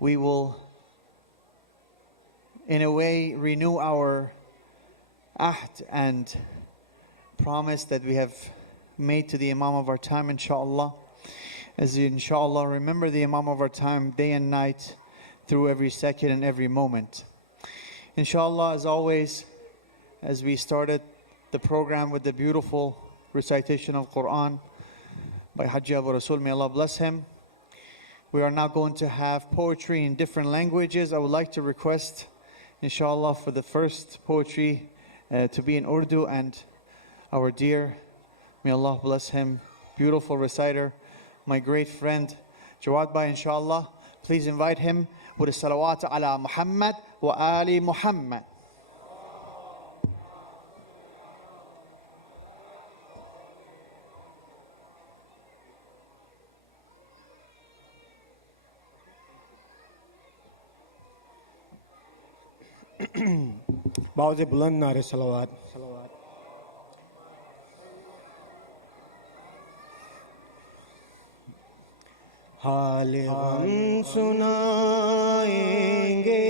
we will, in a way, renew our ahd and promise that we have made to the Imam of our time, inshaAllah. As you, inshaAllah, remember the Imam of our time day and night through every second and every moment. Inshallah, as always, as we started the program with the beautiful recitation of Quran by Haji Abu Rasul, may Allah bless him. We are now going to have poetry in different languages. I would like to request, inshallah, for the first poetry to be in Urdu, and our dear, may Allah bless him, beautiful reciter, my great friend Jawad Bhai, inshallah. Please invite him with a salawat ala Muhammad wa ali Muhammad. باوز بلند نعرے صلوات. حال غم سنائیں گے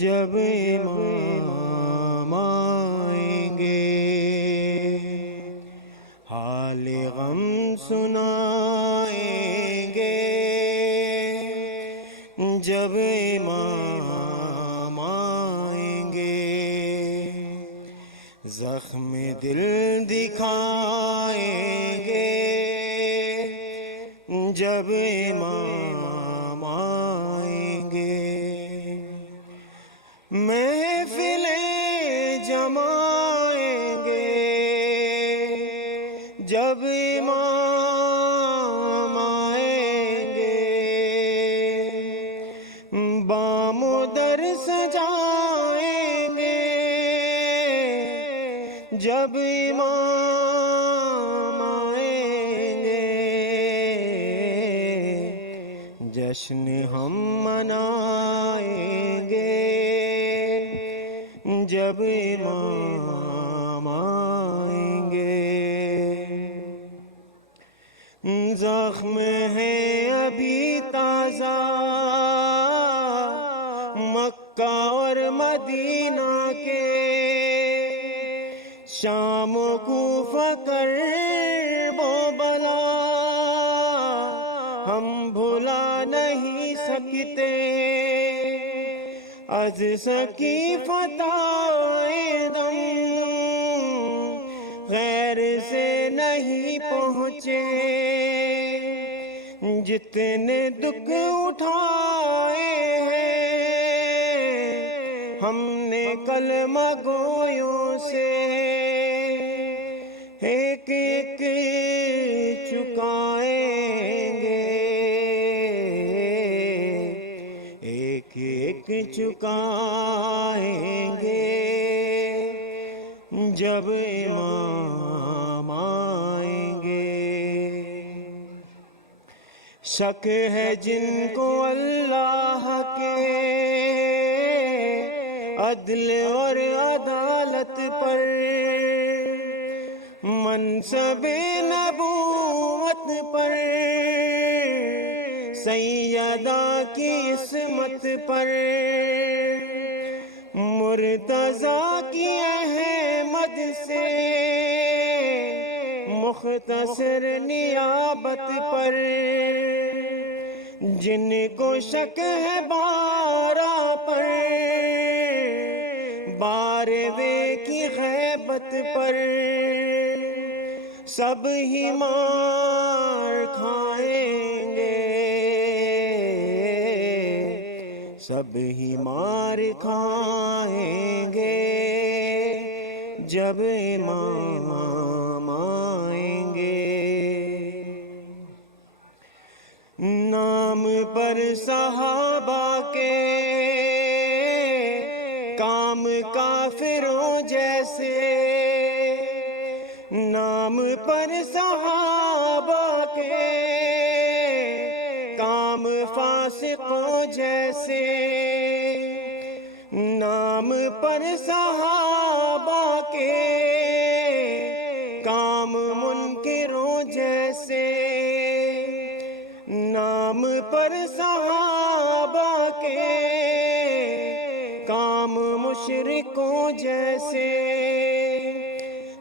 جب امام آئیں گے. حال غم سنائیں گے جب امام آئیں گے. زخم دل دکھائیں گے جب امام آئیں گے. محفلیں جمائیں گے جب امام آئیں گے. بام و در سجائیں گے جب امام آئیں گے. جشن ہم منائیں گے جب امام آئیں گے. زخم ہے ابھی تازہ مکہ اور مدینہ کے، شام کو فکر وہ بلا ہم بھلا نہیں سکتے. از سکی فتح دم غیر سے نہیں پہنچے. جتنے دکھ اٹھائے ہیں ہم نے کلمہ گویوں سے، ایک ایک چکائیں گے، ایک ایک چکائیں گے جب امام آئیں گے. شک ہے جن کو اللہ کے عدل اور عدالت پر، منصب نبوت پر، سیدہ کی عصمت پر، مرتضیٰ کی احمد سے مختصر نیابت پر. جن کو شک ہے بارہ پر، باروے کی غیبت پر، سب ہی مار کھائیں گے، سب ہی مار کھائیں گے جب امام آئیں گے. نام پر صحابہ کے کام کافروں جیسے، نام پر صحابہ کے کام فاسقوں جیسے، نام پر صحابہ کے کام منکروں جیسے، نام نام پر صحابہ کے کام مشرکوں جیسے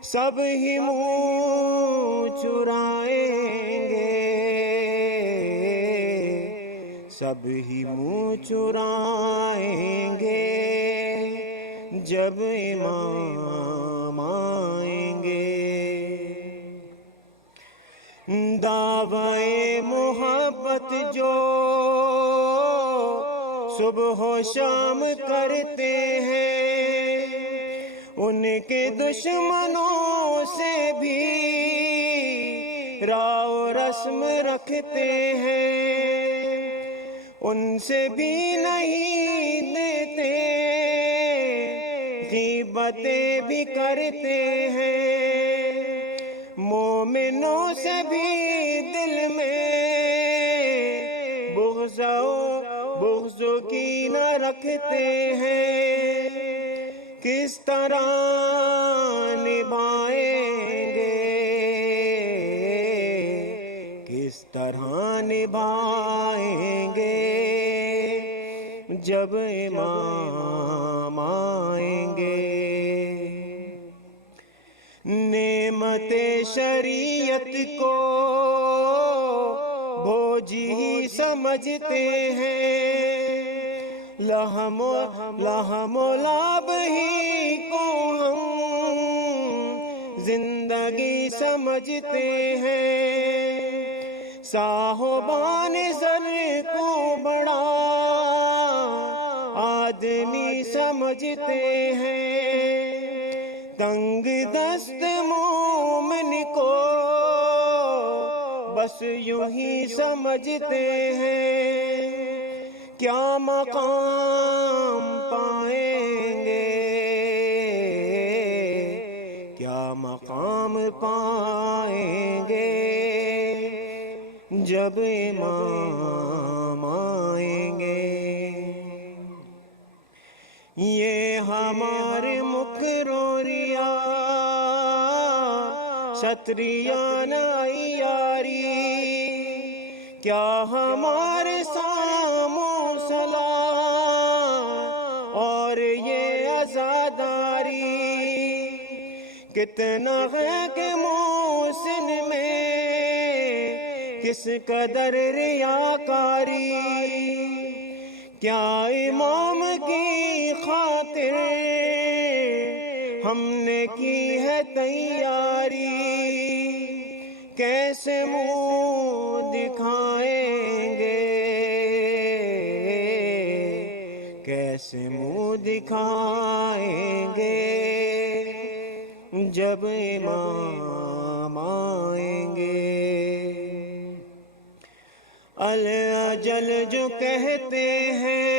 سب ہی منہ چرائیں گے، سب ہی منہ چرائیں گے جب امام آئیں گے۔ دعوی محبت جو صبح و شام کرتے ہیں، ان کے دشمنوں سے بھی راہ و رسم رکھتے ہیں، ان سے بھی نہیں دیتے، غیبتیں بھی کرتے ہیں، مومنوں سے بھی دل میں بغض و کینہ رکھتے ہیں۔ کس طرح نبھائیں گے، کس طرح نبھائیں گے جب امام آئیں گے۔ نعمت شریعت کو بوجھ ہی سمجھتے ہیں، لحم و لعب ہی کو ہم زندگی سمجھتے ہیں، صاحبان زر کو بڑا آدمی سمجھتے ہیں، تنگ دست مومن کو بس یوں ہی سمجھتے ہیں، کیا مقام پائیں گے، کیا مقام پائیں گے جب امام آئیں گے۔ یہ ہمارے مکروریا شتریان عیاری، کیا ہمارے سامو سلام اور یہ عزاداری، کتنا ہے کہ محسن میں کس قدر ریاکاری، کیا امام کی خاطر ہم نے کی ہے تیاری، کیسے منہ دکھائیں گے، کیسے منہ دکھائیں گے جب امام آئیں گے۔ الاجل جو کہتے ہیں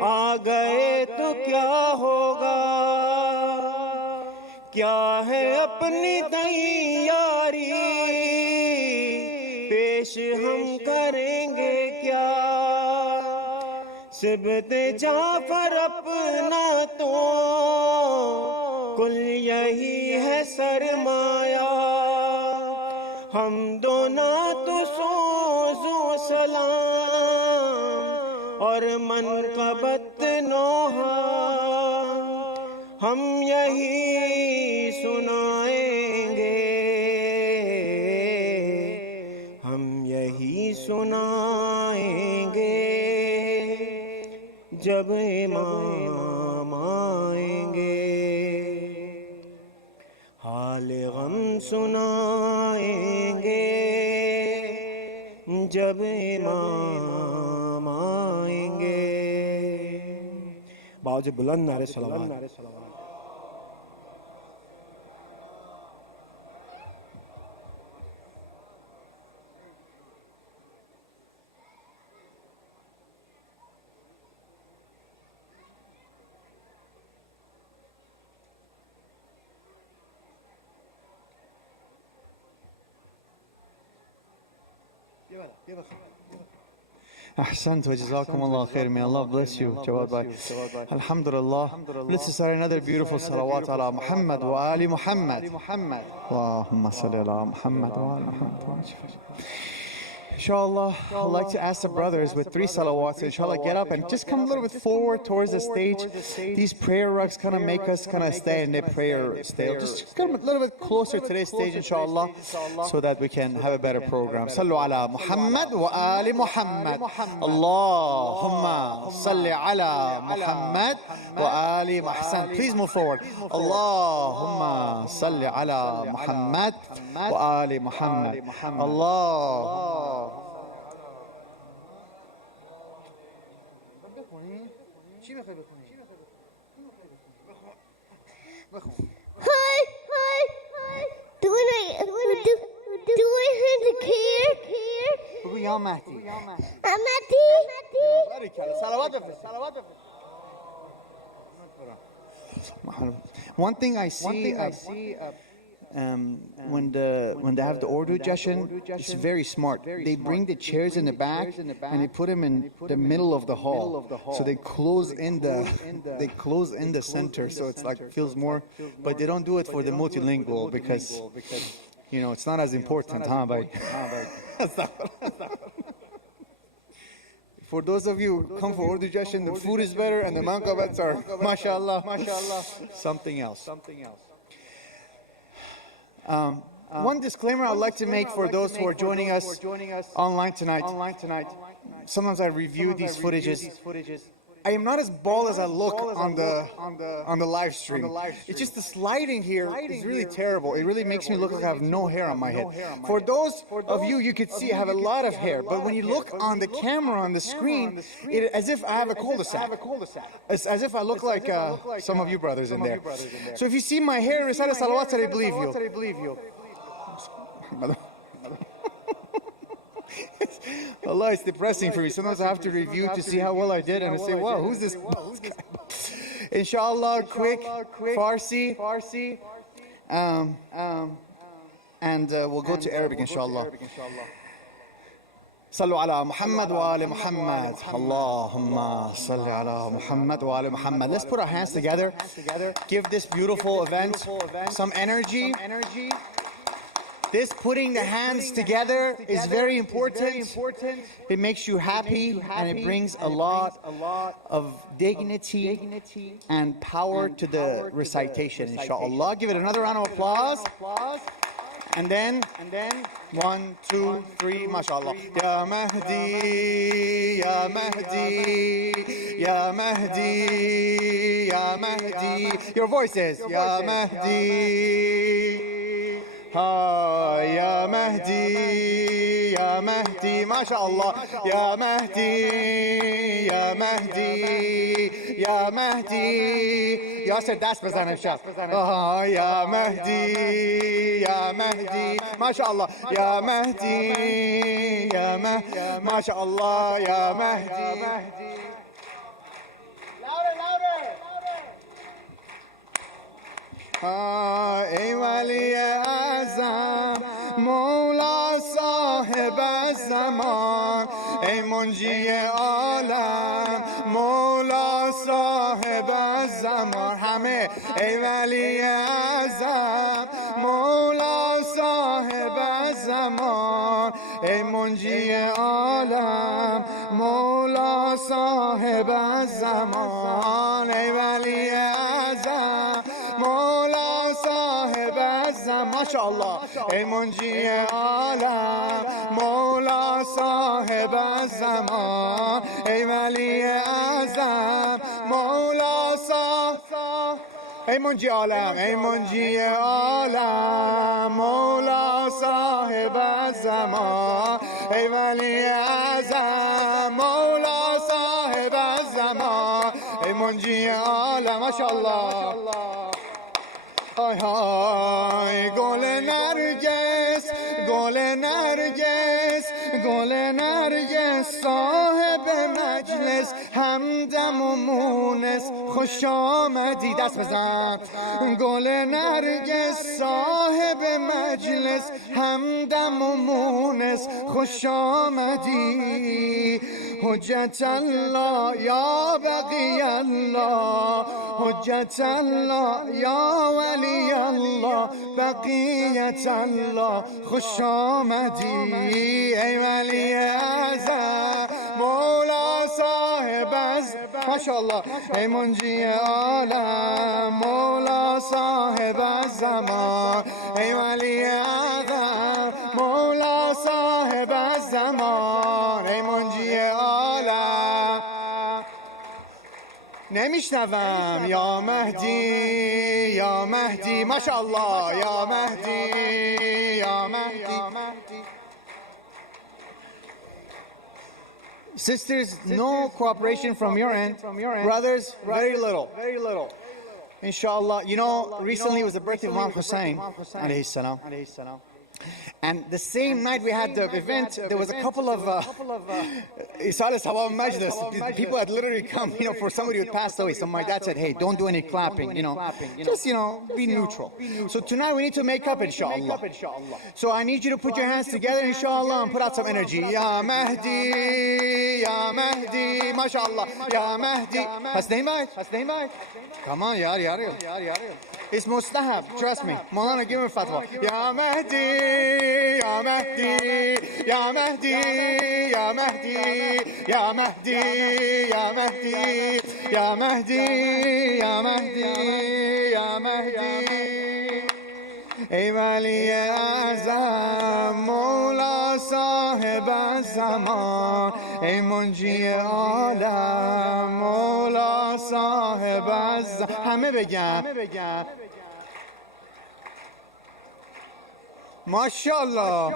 آ گئے تو کیا ہوگا، کیا ہے اپنی تیاری، پیش ہم کریں گے کیا، سبت جعفر اپنا تو کل یہی ہے سرمایہ، ہم دونوں تو سوز و سلام اور منقبت نوحہ ہم یہی سنائیں گے، ہم یہی سنائیں گے جب امام آئیں گے، حال غم سنائیں گے جب امام آئیں گے۔ باوجہ بلند نعرے صلوات۔ Ahsant wa jazakumullah khair. May Allah bless you, Jawad bhai. Alhamdulillah. Let's recite another beautiful salawat ala Muhammad wa ali Muhammad. Allahumma salli ala Muhammad wa ali Muhammad. Inshallah, I'd like to ask the brothers with 3 salawats, inshallah, get up and just come a little bit forward towards the stage. These prayer rugs kind of make us kind of stay in the prayer style. Just come a little bit closer to this stage, inshallah, so that we can have a better program. Sallu ala Muhammad wa ali Muhammad. Allahumma salli ala Muhammad wa ali Muhammad. Please move forward. Allahumma salli ala Muhammad wa ali Muhammad. Allah. Hi. Do I have the care? Who are Mahdī? One thing I see, when they have the Urdu Jashan, it's very smart. They bring the chairs in the back and they put them in the middle of the hall. So they close in the center, so it's like feels more. But they don't do it for the multilingual because you know it's not as important, huh, bhai? For those of you who come for Urdu Jashan, the food is better and the mankabats are, mashallah, something else. One disclaimer I'd like to make for those who are joining us online tonight. Sometimes I review these footages. I am not as bald as I look on the live stream. It's just the sliding here is really terrible. It really makes me look like I have no hair on my head. For those of you, you could see I have a lot of hair, but when you look on the camera on the screen, it's as if I have a cul-de-sac. It's as if I look like some of you brothers in there. So if you see my hair, recite salawat, I believe you. Allah, it's depressing for me. Sometimes I have to review to see how well I did and I say, wow, who's this guy? Inshallah, quick Farsi. And we'll go to Arabic, inshallah. Sallu ala Muhammad wa ali Muhammad. Allahumma salli ala Muhammad wa ali Muhammad. Let's put our hands together. Give this beautiful event some energy. This putting the hands together is very important. It makes you happy and it brings a lot of dignity and power to the recitation, inshallah. Give it another round of applause. And then 1, 2, 3, mashallah. Ya Mahdī, Ya Mahdī, Ya Mahdī, Ya Mahdī. Your voices. Ya Mahdī. Ya Mahdī, Ya Mahdī, mashallah. Ya Mahdī, Ya Mahdī, Ya Mahdī. Yasir dast بزن امشب. Ya Mahdī, Ya Mahdī, mashallah. Ya Mahdī, Ya Mahdī, mashallah. Ya Mahdī. ای ولی اعظم مولا صاحب الزمان ای منجی عالم مولا صاحب الزمان همه ای ولی اعظم مولا صاحب الزمان ای منجی عالم مولا صاحب الزمان ای ولی اعظم مولا صاحب الزمان ماشاءالله ای منجی عالم مولا صاحب الزمان ای ولی اعظم مولا صاحب ای منجی عالم ای منجی عالم مولا صاحب الزمان ای ولی اعظم مولا صاحب الزمان ای منجی عالم ماشاءالله های های گل نرگس گل نرگس گل نرگس صاحب مجلس همدم و مونس خوش آمدی دست بزن گل نرگس صاحب مجلس همدم و مونس خوش آمدی حجت الله یا بقی الله حجت الله یا ولی الله بقیت الله خوش آمدی ای ولی اعظم مولا صاحب از ماشاءالله ای منجی عالم مولا صاحب الزمان ای ولی اعظم مولا صاحب الزمان ای منجی عالم نمیشنوم یا مهدی یا مهدی ماشاءالله یا مهدی یا مهدی Sisters, no cooperation from your end. Brothers, very little. Inshallah. You know, recently was the birthday of Imam Hussein, alayhi salam. And the same night we had the event, there was a couple of people had literally come, for somebody who had passed away. So my dad said, hey, don't do any clapping, just, be neutral. So tonight we need to make up, inshallah. So I need you to put your hands together, inshallah, and put out some energy. Ya Mahdi, Ya Mahdi, mashallah, Ya Mahdi. Hasnain bhai? Come on, yaar. It's mustahab, trust me. Maulana, give him a fatwa. Ya Mahdi, Ya Mahdi, Ya Mahdi, Ya Mahdi, Ya Mahdi, Ya Mahdi, Ya Mahdi, Ya Mahdi, Ya Mahdi. ای ولی اعظم مولا صاحب الزمان ای منجی عالم مولا صاحب الزمان همه بگم ماشاءالله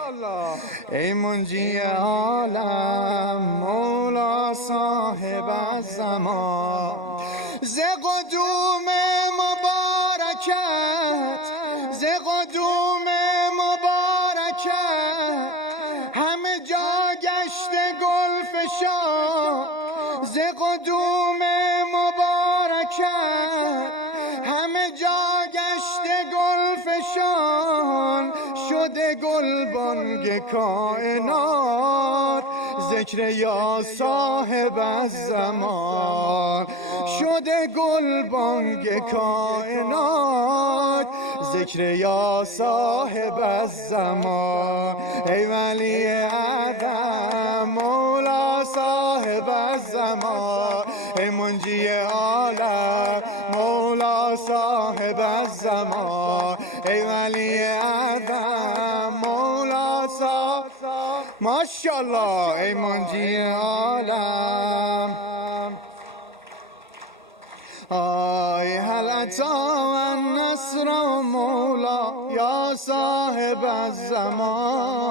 ای منجی عالم مولا صاحب الزمان ز قدوم مبارکت ز قدوم مبارکت همه جا گشت گل فشان ز قدوم مبارکت همه جا گشت گل فشان شده گلبانگ کائنات ذکر یا صاحب الزمان شده گلبانگ کائنات ذکر یا صاحب الزمان ای ولی اعظم مولا صاحب الزمان ای منجی عالم مولا صاحب الزمان ای ولی اعظم مولا صاحب ماشاءالله ای منجی عالم آی هل اتا النصر مولا یا صاحب الزمان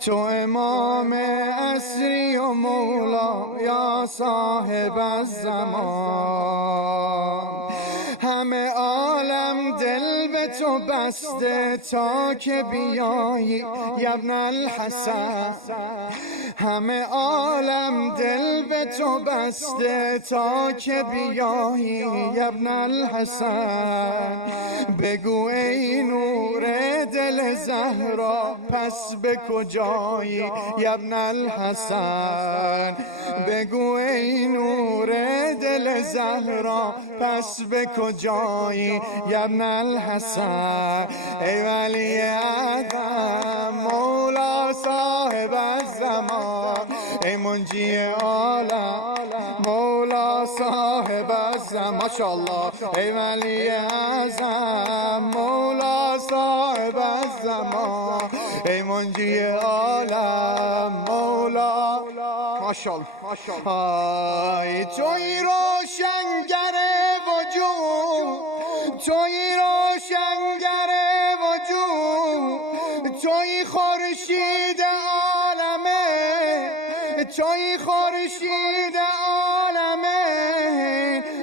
تو امام عصری و مولا یا صاحب الزمان همه عالم دل به تو بسته تا که بیایی ابن الحسن همه عالم دل به تو بسته تا که بیایی ابن الحسن بگو ای نور دل زهرا پس به کجایی ابن الحسن بگو ای نور دل زهرا پس به کجایی ابن الحسن ای ولی اعظم مولا صاحب الزمان ای منجی عالم مولا صاحب الزمان ماشاءالله ای ولی اعظم مولا صاحب الزمان ای منجی عالم مولا ماشاءالله آی توی روشنگر وجود توی روشنگر وجود توی خورشید عالمه توی خورشید عالمه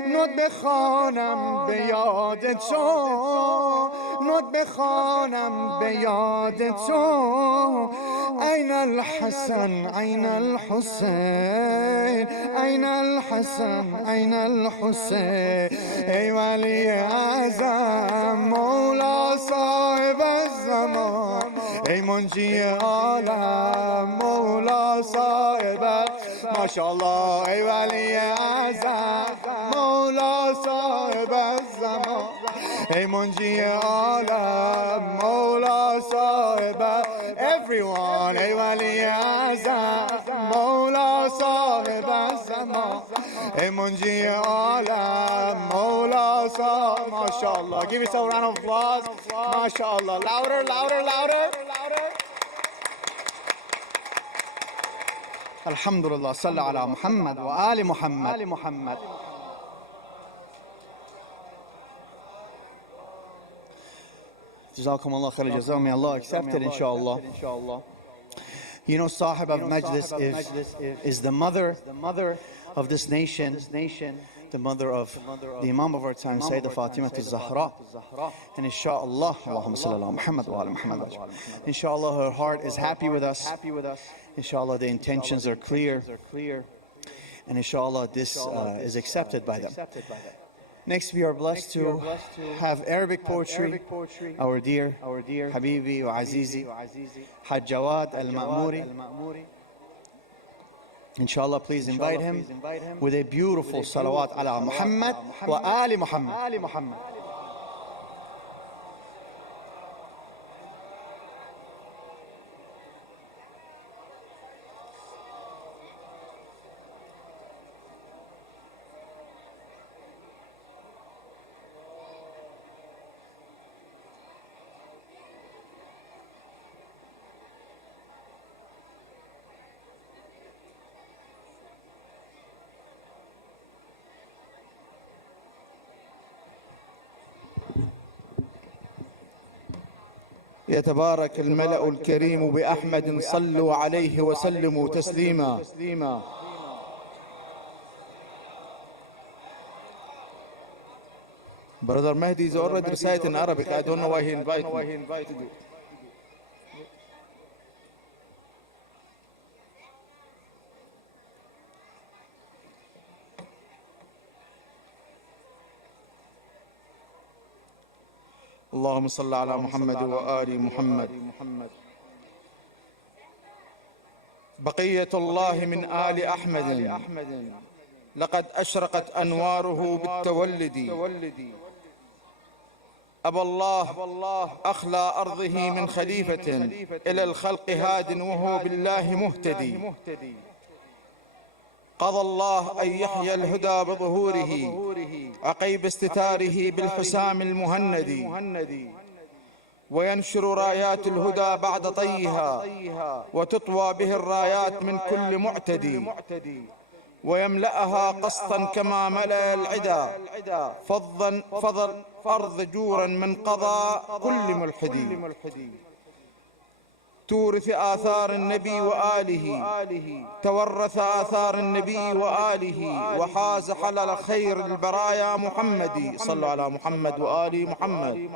نوت بخوانم به یاد تو نوت بخوانم به یاد تو أين الحسن أين الحسين أين الحسن أين الحسين أي ولي أعظم مولا صاحب الزمان أي منجي عالم مولا صاحب ما شاء الله أي ولي أعظم مولا صاحب الزمان أي منجي عالم مولا صاحب everyone أي ولي أعظم مولا صاحب الزمان أي منجي عالم مولا صاحب ما شاء الله. Give yourself a round of applause. ما شاء الله. Louder, louder, louder. الحمد لله. صلى على محمد وآل محمد. جزاكم الله خير الجزاء. May Allah accept it, inshallah. You know, Sahib of Majlis is the mother of this nation, the mother of the Imam of our time, Sayyidah Fatima al-Zahra. And inshallah, Allahumma salli ala Muhammad wa ala Muhammad. Inshallah, her heart is happy with us. Inshallah, the intentions are clear. And inshallah, this is accepted by them. Next, we are blessed to have Arabic poetry. Our dear Habibi wa Azizi, Hajj Jawad al-Ma'muri. Inshallah, please invite him with a beautiful salawat ala Muhammad wa ali Muhammad. يتبارك الملأ الكريم بأحمد صلوا عليه وسلموا تسليما. Brother Mahdi is already reciting Arabic. I don't know why he invited you. اللهم صل على محمد وآل محمد. بقية الله من آل أحمد لقد أشرقت أنواره بالتولد. أبى الله أخلى أرضه من خليفة إلى الخلق هاد وهو بالله مهتدي. قضى الله أن يحيى الهدى بظهوره عقيب استتاره بالحسام المهند. وينشر رايات الهدى بعد طيها وتطوى به الرايات من كل معتدي. ويملأها قسطا كما ملأ العدا فضل أرض جورا من قضى كل ملحدي. تورث آثار النبي وآله تورث آثار النبي وآله وحاز حلل خير البرايا محمدي. صلوا على محمد وآل محمد.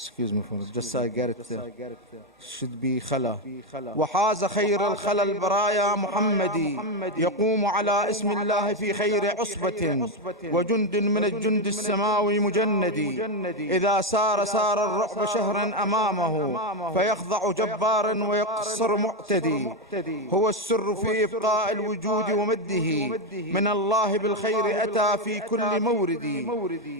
Excuse me for just I get it. Should be خلا. وحاز خير الخلا البرايا محمدي. يقوم على اسم الله في خير عصبة وجند من الجند السماوي مجندي. إذا سار الرعب شهرا أمامه فيخضع جبارا ويقصر معتدي. هو السر في إبقاء الوجود ومده. من الله بالخير أتى في كل مورد.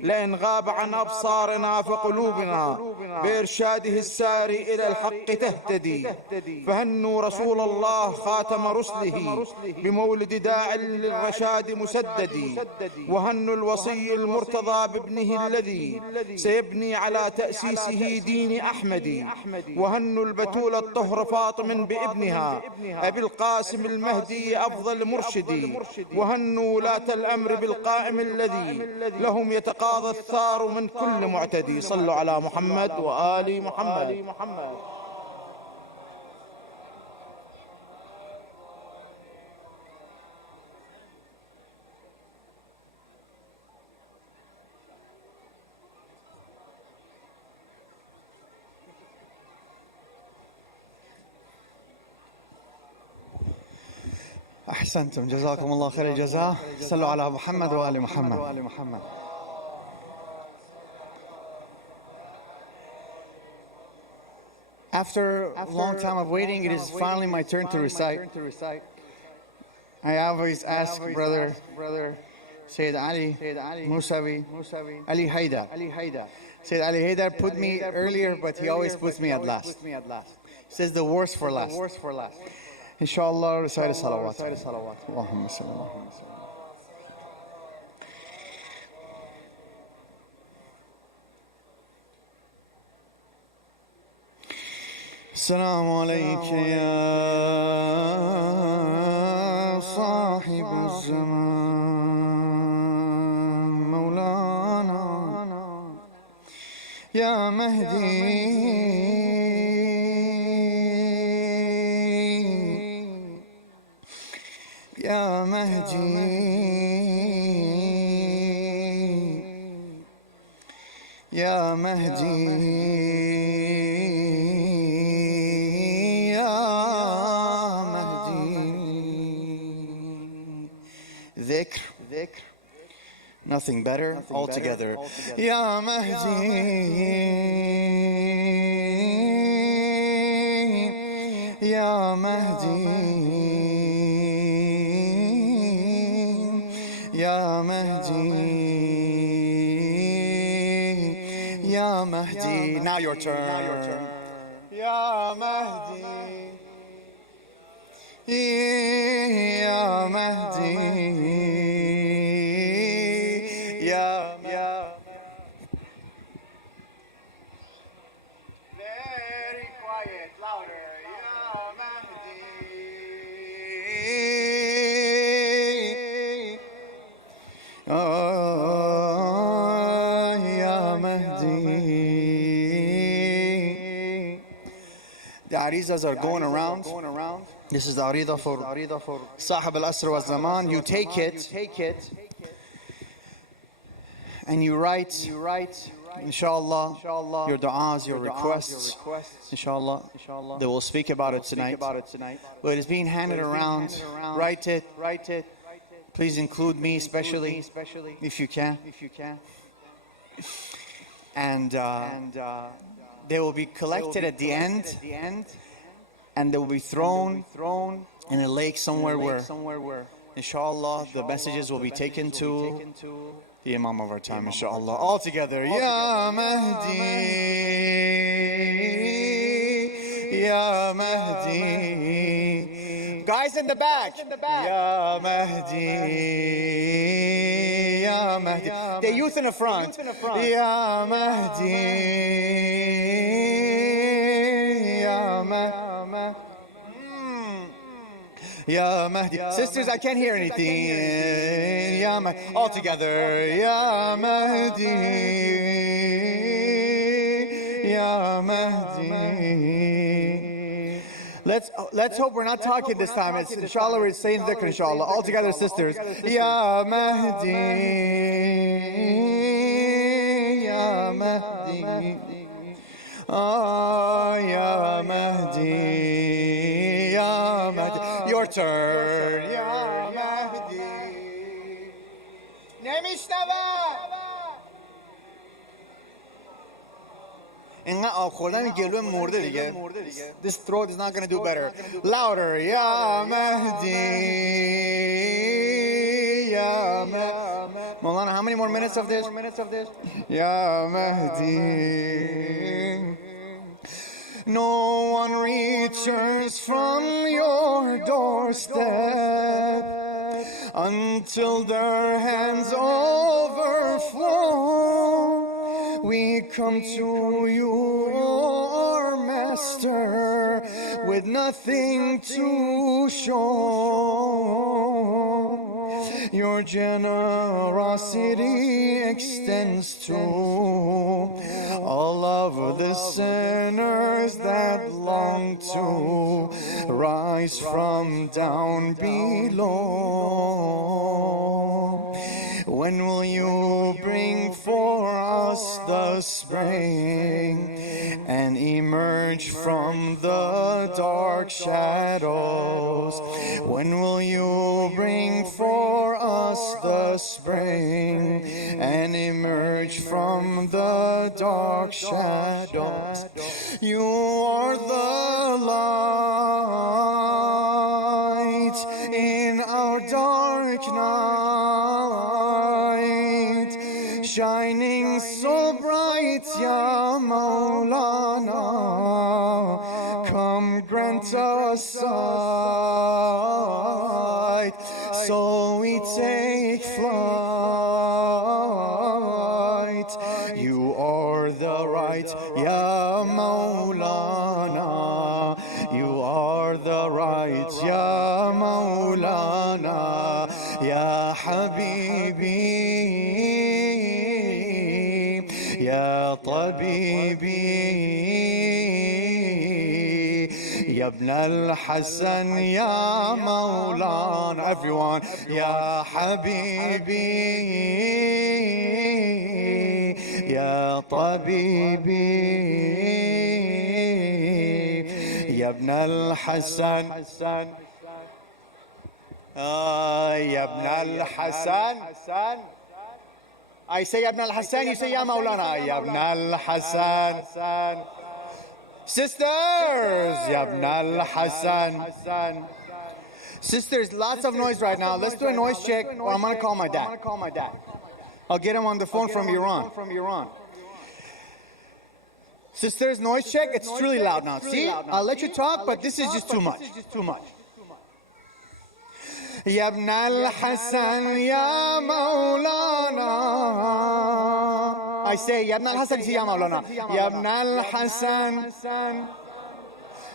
لئن غاب عن أبصارنا فقلوبنا بإرشاده الساري إلى الحق تهتدي. فهنوا رسول الله خاتم رسله بمولد داع للرشاد مسدد. وهنوا الوصي المرتضى بابنه الذي سيبني على تأسيسه دين أحمد. وهنوا البتول الطهر فاطم بابنها أبي القاسم المهدي أفضل مرشدي. وهنوا ولاة الأمر بالقائم الذي لهم يتقاضى الثار من كل معتدي. صلوا على محمد وآل محمد. أحسنتم. جزاكم الله خير الجزاء. صلوا على محمد وآل محمد. After a long time of waiting, it is finally my turn to recite. I always ask brother Sayyid Ali Musawi Ali Haidar. Sayyid Ali Haidar put me earlier, but he always puts me at last. He says the worst for last. Inshallah, recite salawat. Allahumma salli. السلام عليك يا صاحب الزمان مولانا يا مهدي يا مهدي يا Mahdi dhikr, nothing better, all together. Ya Mahdi, Ya Mahdi, Ya Mahdi, Ya Mahdi. Now your turn. Ya Mahdi, Ya Mahdi. Very quiet, louder. Ya Mahdi. Oh, Ya Mahdi. The arizas are going around. This is the arida for Sahib al-Asr wa Zaman. You take it and you write, inshallah, your du'as, your requests, inshallah. They will speak about it tonight. But it's being handed around. Write it. Please include me especially, if you can. And they will be collected at the end, and they will be thrown in a lake somewhere where, inshallah, the messages will be taken to the Imam of our time, inshallah. All together. Ya Mahdi, Ya Mahdi. Guys in the back. Ya Mahdi, Ya Mahdi. The youth in the front. Ya Mahdi, Ya Mahdi. Ya Mahdi. Sisters, I can't hear anything. Ya Mahdi. All together. Ya Mahdi. Ya Mahdi. Let's hope we're not talking this time. It's inshallah we're saying dhikr, inshallah. All together, sisters. Ya Mahdi. Ya Mahdi. Oh, Ya Mahdi. Ya Mahdi. Your turn. Ya Mahdi. This throat is not going to do better. Louder. Ya Mahdi. Ya Mahdi. Maulana, how many more minutes of this? Ya Mahdi. No one returns from your doorstep until their hands overflow. We come to you, our Master, with nothing to show. Your generosity extends to all of the sinners that long to rise from down below. When will you bring for us the spring and emerge from the dark shadows? When will you bring for us the spring and emerge from the dark shadows. You are the light in our dark night, shining so bright, Ya Maulana. Come grant us sight, so we take flight. You are the right, Ya Maulana. You are the right, Ya Maulana. Ya Habibi, Ya Tabibi, Ya Ibn al-Hasan, Ya Maulana. Everyone, Ya Habibi, Ya Tabibi, Ya Ibn al-Hasan, Ya Ibn al-Hasan. I say Ya Ibn al-Hasan, you say Ya Maulana. Ya Ibn al-Hasan. Sisters, Ya Ibn al-Hasan. Sisters, lots of noise right now. Let's do a noise check, or I'm going to call my dad. I'll get him on the phone from Iran. Sisters, noise check. It's really loud now. See, I'll let you talk, but this is just too much. Ya Ibn al-Hasan, Ya Maulana. I say Ya Ibn al-Hasan, Ya Maulana. Ya Ibn al-Hasan.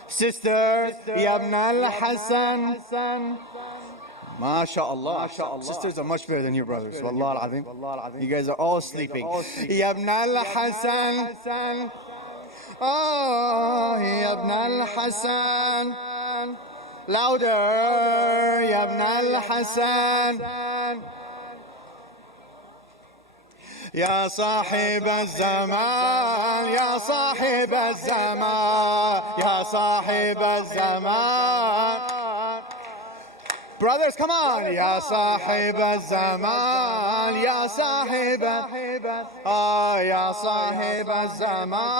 Sisters, Ya Ibn al-Hasan. MashaAllah. Sisters are much better than your brothers. Wallah al-Azim. You guys are all sleeping. Ya Ibn al-Hasan. Oh, Ya Ibn al-Hasan. Louder, Ya Ibn al-Hasan. Ya Sahib al-Zaman, Ya Sahib al-Zaman, Ya Sahib al-Zaman. Brothers, come on. Ya Sahib al-Zaman, Ya Sahib al-Zaman, Ya Sahib al-Zaman.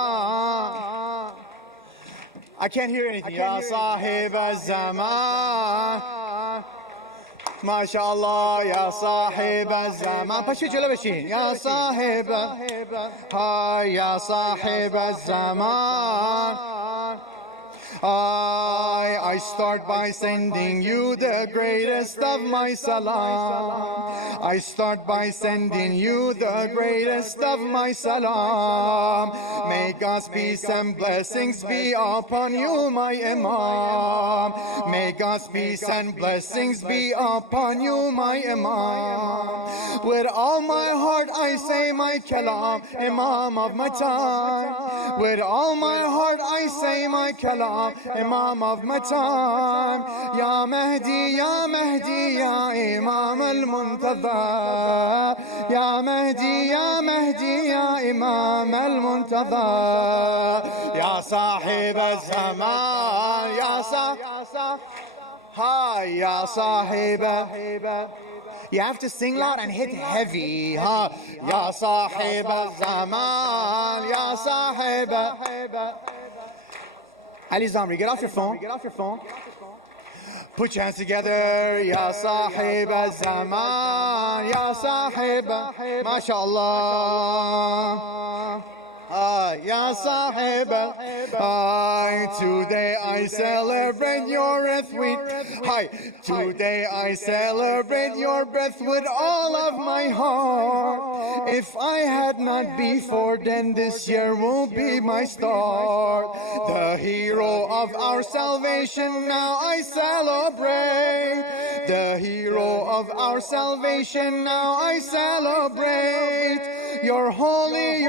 I can't hear anything. Ya Sahib al-Zaman. MashaAllah, Ya Sahib al-Zaman. Pashu jala bashin. Ya Sahib, Ya Sahib al-Zaman. I start by sending you the greatest of my salam. I start by sending you the greatest of my salam. May God's peace and blessings be upon you, my Imam. May God's peace and blessings be upon you, my Imam. With all my heart I say my kalam, Imam of my time. With all my heart I say my kalam, Imam of my time. Ya Mahdi, Ya Mahdi, Ya Imam al-Muntadha. Ya Mahdi, Ya Mahdi, Ya Imam al-Muntadha. Ya Sahib al-Zaman, Ya Sahib. You have to sing loud and hit heavy. Ya Sahib al-Zaman, Ya Sahib. Ali Zamri, get off your phone. Put your hands together. Ya Sahib al-Zaman, Ya Sahib. MashaAllah. Ya Sahib. Today I celebrate your breath with Today I celebrate your breath with all of my heart. If I had not before, then this year will be my start. The hero of our salvation now I celebrate. The hero of our salvation now I celebrate. Your holy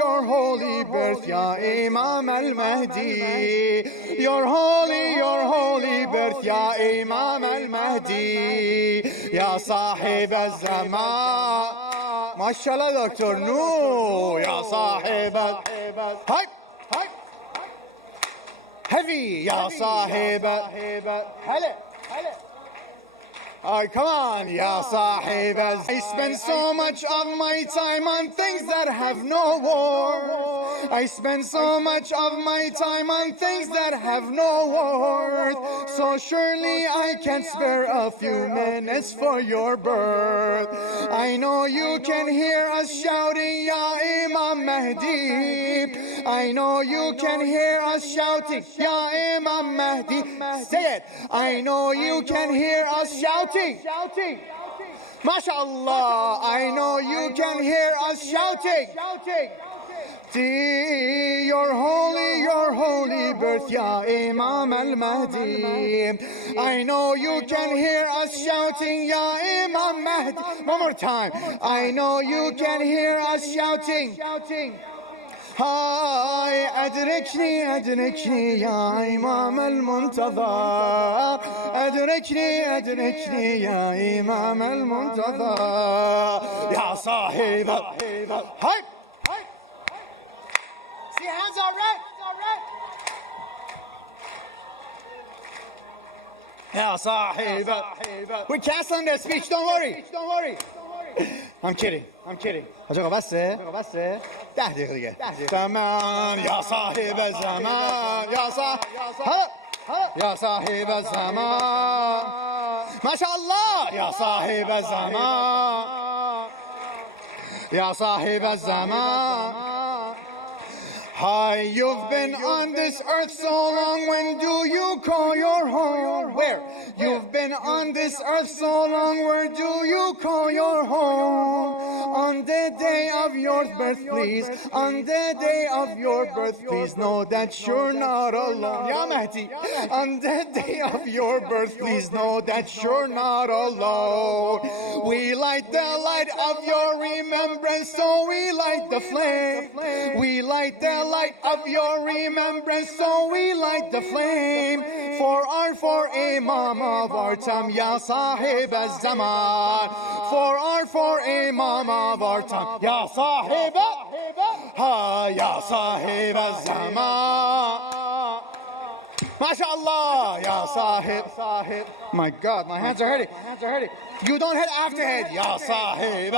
birth, Ya Imam al-Mahdī. Your holy birth, Ya Imam al-Mahdī. Ya Sahib al-Zaman. MashaAllah, Dr. No. Ya Sahib al-Hype. Heavy. Ya Sahib al-Hale. Come on, Ya Sahib. I spend so much of my time on things that have no worth. I spend so much of my time on things that have no worth. So surely I can spare a few minutes for your birth. I know you can hear us shouting, Ya Imam Mahdi. I know you can hear us shouting, Ya Imam Mahdi. Say it. I know you can hear us shouting. MashaAllah. I know you can hear us shouting. Your holy birth, Ya Imam al-Mahdī. I know you can hear us shouting, Ya Imam Mahdi. One more time. I know you can hear us shouting. هاي أدركني يا إمام المنتظر. أدركني يا إمام المنتظر. يا صاحب هاي. See, hands are red. يا صاحب. We're canceling their speech, don't worry. I'm kidding. آقا بسه 10 دقیقه دیگه. زمان یا صاحب الزمان یا صاحب الزمان ماشاءالله یا صاحب الزمان یا صاحب الزمان. Hi, you've been on this earth so long, when do you call your home? Where? You've been on this earth so long, where do you call your home? On the day of your birth, please. On the day of your birth, please know that you're not alone. Ya Mahdi. On the day of your birth, please know that you're not alone. We light the light of your remembrance, so we light the flame. We light the light of your remembrance, so we light the flame for Imam of our time, Ya Sahib al-Zaman. For Imam of our time, Ya Sahib, Ya Sahib al-Zaman. MashaAllah, Ya Sahib. My God, my hands are hurting. You don't hit afterhead, Ya Sahib.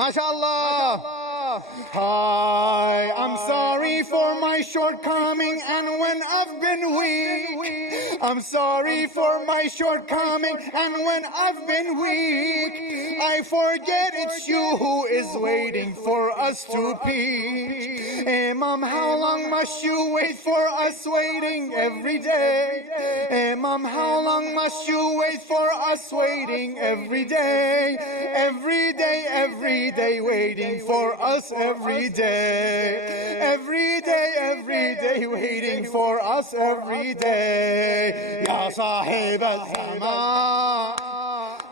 MashaAllah. Hi, I'm sorry for my shortcoming and when I've been weak. I'm sorry for my shortcoming and when I've been weak. I forget it's you who is waiting for us to peak. Imam, how long must you wait for us waiting every day? Imam, how long must you wait for us waiting every day? Every day waiting for us every day, waiting for us every day. Ya Sahib al-Zaman,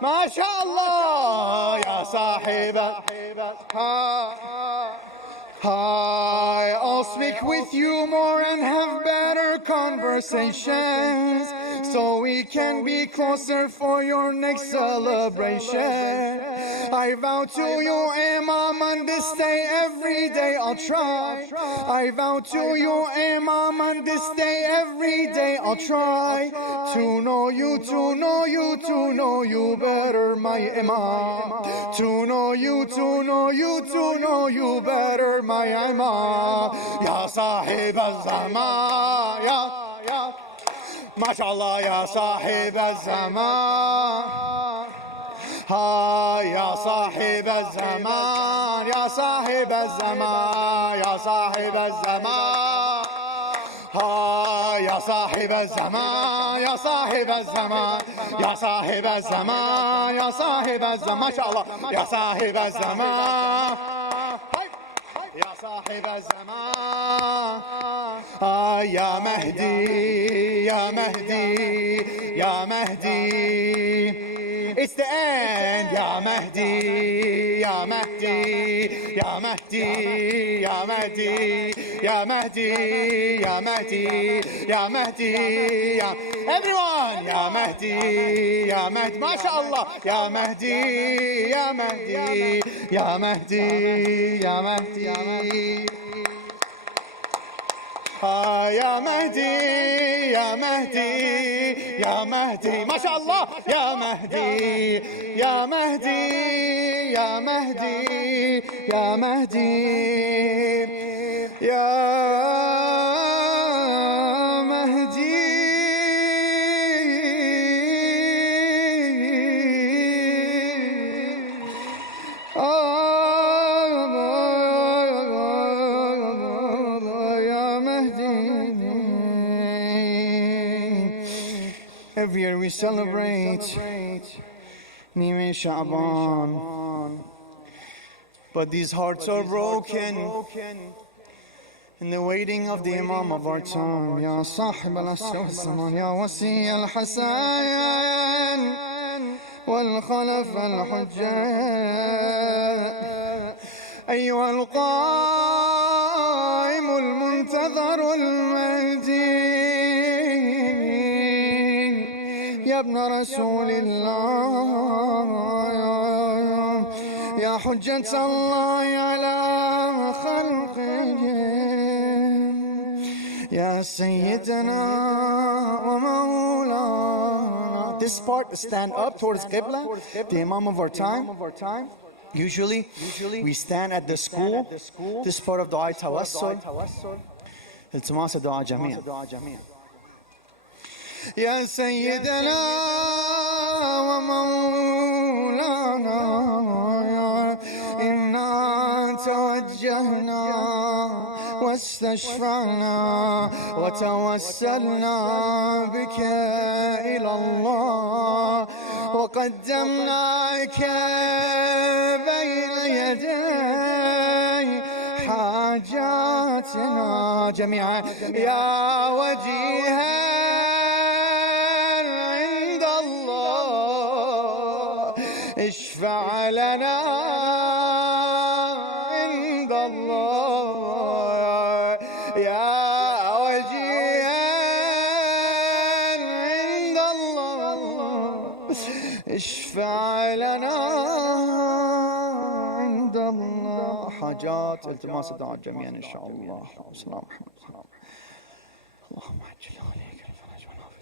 MashaAllah, Ya Sahib Hi, I'll speak with you more and have better conversations, so we can be closer for your next celebration. I vow to you, Imam, on this day every day I'll try. I vow to you, Imam, on this day every day I'll try to know you better, my Imam. To know you better, my Imam. Ya Sahib al-Zaman, ya MashaAllah, Ya Sahib al-Zaman. Ya Sahib al-Zaman, Ya Sahib al-Zaman, Ya Sahib al-Zaman. Ya Sahib al-Zaman, Ya Sahib al-Zaman, Ya Sahib al-Zaman, Ya Sahib al-Zaman. MashaAllah, Ya Sahib al-Zaman. Ya Sahib al-Zaman. Ya Mahdi, Ya Mahdi, Ya Mahdi. It's the end, Ya Mahdi, Ya Mahdi, Ya Mahdi, Ya Mahdi, Ya Mahdi, Ya Mahdi, Ya Mahdi, Ya everyone, Ya Mahdi, Ya Mahdi, MashaAllah, Ya Mahdi, Ya Mahdi, Ya Mahdi, Ya Mahdi. Ya Mahdi, Ya Mahdi, Ya Ya Mahdi, mashallah, Ya Mahdi, Ya Mahdi, Ya Mahdi, Ya Mahdi, Ya Every year we celebrate Nime Shaʿbān, but these hearts are broken in the waiting of the Imam of our time. Ya Sahib al-Asr wal-Zaman, Ya Wasi al-Hasan wal-Khalaf al-Hujjat, أيها القائم المنتظر المهدي يا ابن رسول الله يا حجة الله على خلقه يا سيدنا ومولانا. This part, stand up towards Qibla, the Imam of our time. Usually we stand at the school. This part of Dua Tawassul. التماس دعاء جميع. يا سيدنا ومولانا إنا توجهنا واستشفعنا وتوسلنا بك إلى الله وقدمناك بين يدي حاجاتنا جميعا يا وجيها عند الله اشفع لنا عند الله يا وجيها عند الله اشفع لنا عند الله. حاجات التماس الدعاء جميعا ان شاء الله. السلام عليكم. اللهم عجل عليك الفرج والعافيه.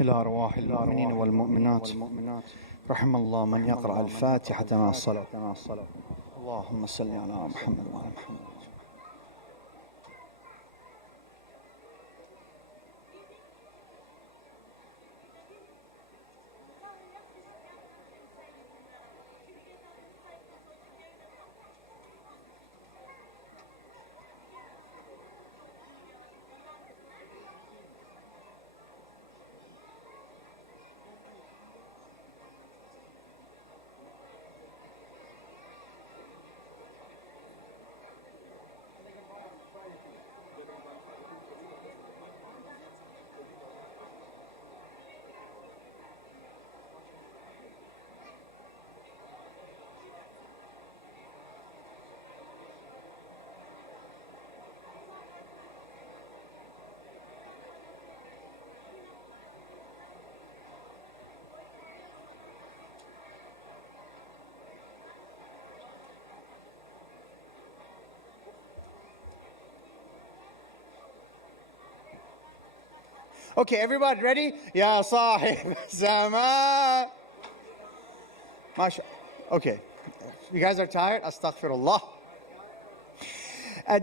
إلى أرواح المؤمنين والمؤمنات رحم الله من يقرأ الفاتحة مع الصلاة. اللهم صل على محمد وعلى محمد. Okay, everybody ready? Ya Sahib Zaman. Masha. Okay. You guys are tired? Astaghfirullah.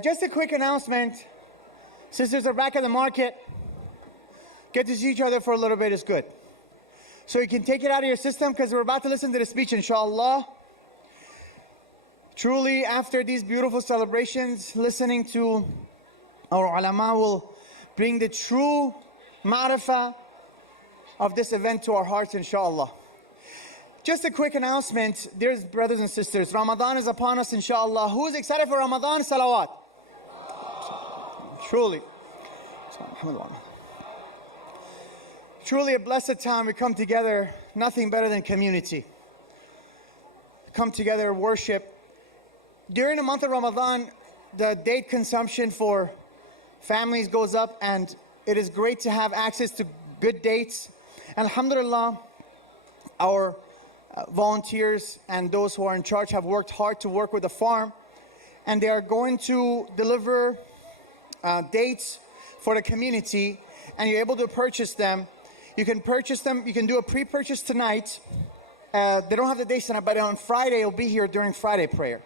Just a quick announcement. Sisters are back at the market. Get to see each other for a little bit is good. So you can take it out of your system because we're about to listen to the speech, inshallah. Truly, after these beautiful celebrations, listening to our ulama will bring the true ma'rifah of this event to our hearts, inshallah. Just a quick announcement, dear brothers and sisters, Ramadan is upon us, inshallah. Who is excited for Ramadan? Salawat. Truly a blessed time. We come together, nothing better than community. Come together, worship, during the month of Ramadan, the date consumption for families goes up, and it is great to have access to good dates. Alhamdulillah, our volunteers and those who are in charge have worked hard to work with the farm, and they are going to deliver dates for the community, and you're able to purchase them. You can purchase them. You can do a pre-purchase tonight. They don't have the dates tonight, but on Friday, it'll be here during Friday prayer.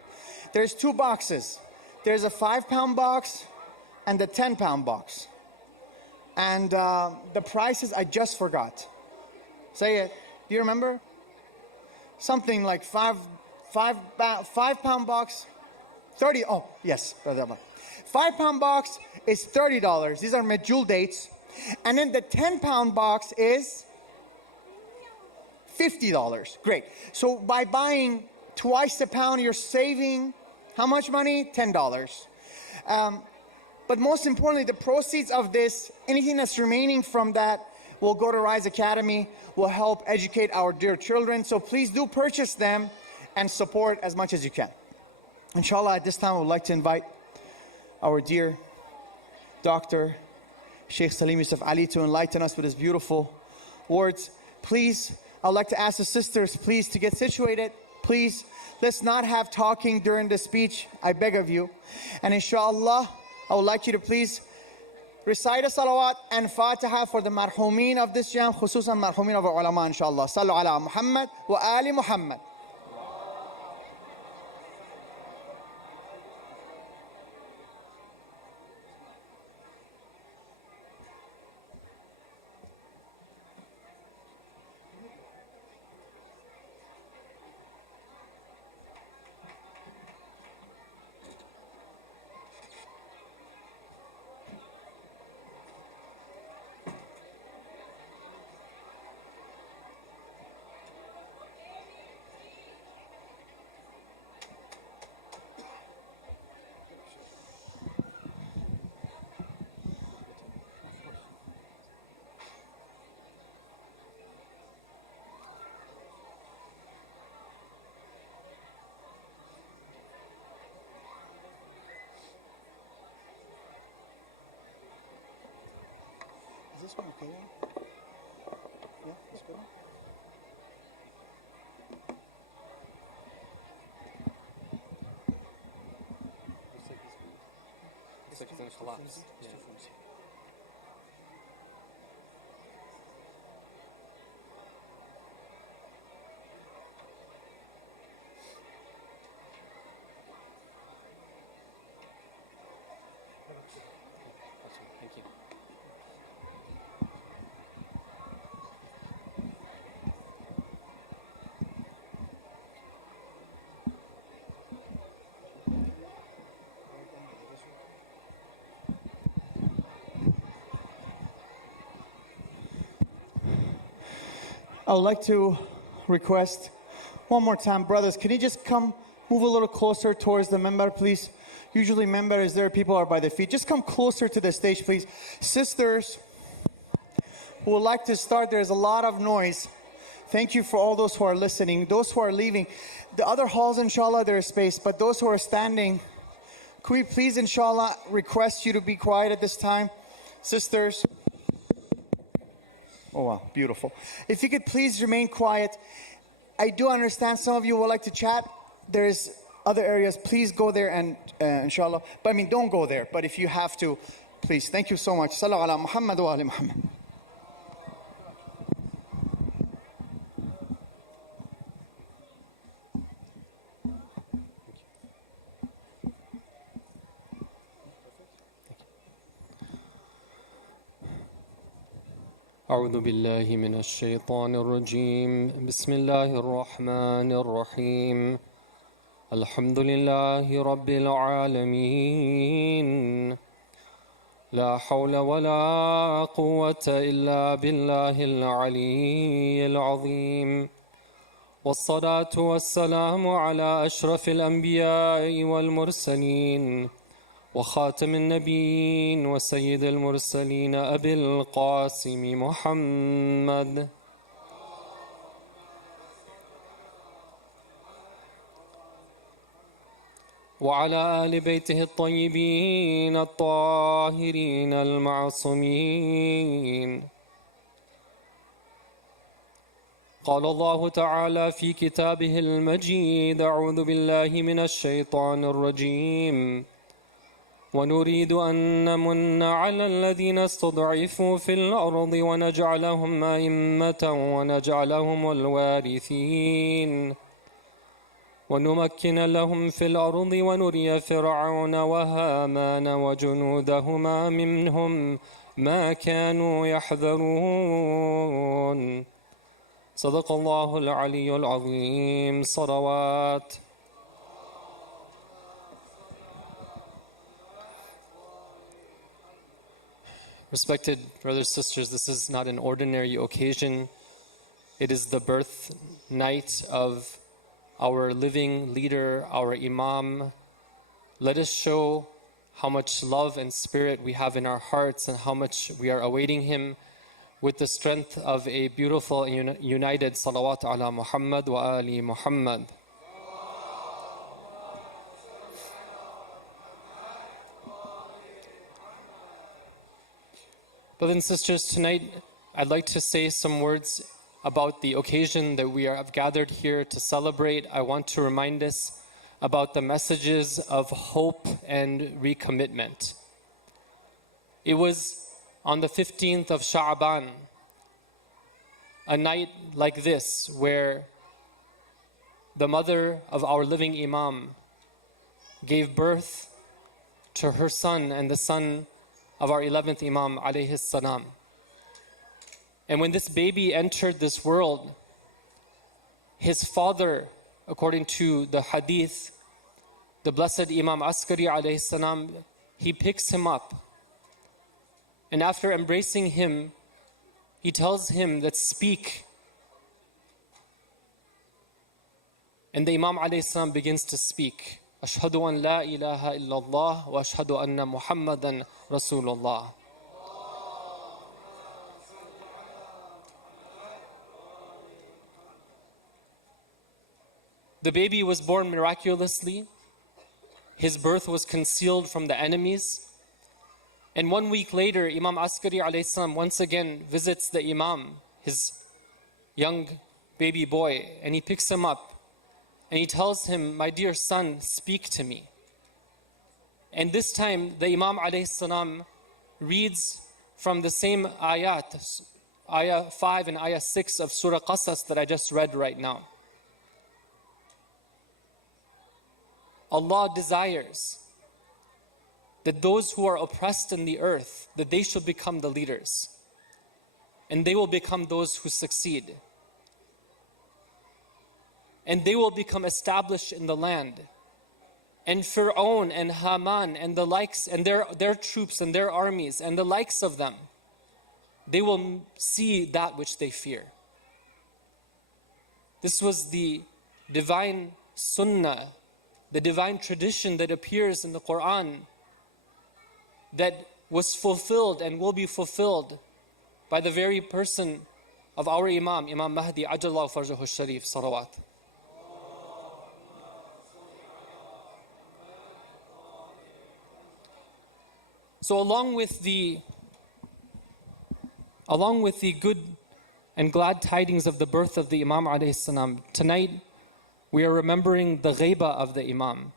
There's 2 boxes. There's a 5-pound box and the 10-pound box. And the prices, I just forgot. Say it. Do you remember? Something like 5-pound box, 30. Oh, yes. 5-pound box is $30. These are medjool dates. And then the 10-pound box is $50. Great. So by buying twice a pound, you're saving how much money? $10. But most importantly, the proceeds of this, anything that's remaining from that, will go to Rise Academy, will help educate our dear children. So please do purchase them and support as much as you can. Inshallah, at this time, I would like to invite our dear Dr. Sheikh Salim Yusufali to enlighten us with his beautiful words. Please, I would like to ask the sisters, please, to get situated. Please, let's not have talking during the speech, I beg of you. And inshallah, I would like you to please recite a salawat and fatiha for the marhumeen of this jam, khususan marhumeen of our ulama, inshallah. Sallu ala Muhammad wa ali Muhammad. Is this one okay? Yeah, that's good. Looks like it's going to collapse. Yeah. Thank you. I would like to request one more time, brothers, can you just come move a little closer towards the member, please? Usually member is there, people are by their feet. Just come closer to the stage, please. Sisters who would like to start, there's a lot of noise. Thank you for all those who are listening. Those who are leaving, the other halls, inshallah, there is space, but those who are standing, could we please, inshallah, request you to be quiet at this time? Sisters. Oh, wow, beautiful. If you could please remain quiet. I do understand some of you would like to chat. There's other areas. Please go there and inshallah. But I mean, don't go there. But if you have to, please. Thank you so much. Sallu ala Muhammad wa ali Muhammad. أعوذ بالله من الشيطان الرجيم بسم الله الرحمن الرحيم الحمد لله رب العالمين لا حول ولا قوة إلا بالله العلي العظيم والصلاة والسلام على أشرف الأنبياء والمرسلين وخاتم النبيين وسيد المرسلين أبي القاسم محمد وعلى آل بيته الطيبين الطاهرين المعصومين. قال الله تعالى في كتابه المجيد: أعوذ بالله من الشيطان الرجيم. ونريد أن نمن على الذين استضعفوا في الأرض ونجعلهم أئمة ونجعلهم الوارثين ونمكن لهم في الأرض ونري فرعون وهامان وجنودهما منهم ما كانوا يحذرون. صدق الله العلي العظيم. صلوات. Respected brothers and sisters, this is not an ordinary occasion. It is the birth night of our living leader, our Imam. Let us show how much love and spirit we have in our hearts and how much we are awaiting him with the strength of a beautiful and united salawat ala Muhammad wa ali Muhammad. Brothers and sisters, tonight I'd like to say some words about the occasion that we have gathered here to celebrate. I want to remind us about the messages of hope and recommitment. It was on the 15th of Shaʿbān, a night like this where the mother of our living Imam gave birth to her son and the son of our 11th Imam alayhi salam. And when this baby entered this world, his father, according to the hadith, the blessed Imam Askari alayhi salam, he picks him up. And after embracing him, he tells him that speak. And the Imam alayhi salam begins to speak. Ashhadu an la ilaha illallah wa ashhadu anna Muhammadan Rasulullah. The baby was born miraculously. His birth was concealed from the enemies. And 1 week later, Imam Askari alayhi salam once again visits the Imam, his young baby boy, and he picks him up. And he tells him, "My dear son, speak to me." And this time, the Imam alayhi salam reads from the same ayat, ayah 5 and ayah 6 of Surah Qasas that I just read right now. Allah desires that those who are oppressed in the earth, that they should become the leaders. And they will become those who succeed. And they will become established in the land. And Fir'aun and Haman and the likes, and their troops and their armies and the likes of them, they will see that which they fear. This was the divine sunnah, the divine tradition that appears in the Quran, that was fulfilled and will be fulfilled by the very person of our Imam, Imam Mahdī Ajallahu Farjahu Sharif, salawat. So along with the good and glad tidings of the birth of the Imam alayhi salam, tonight we are remembering the ghaibah of the Imam.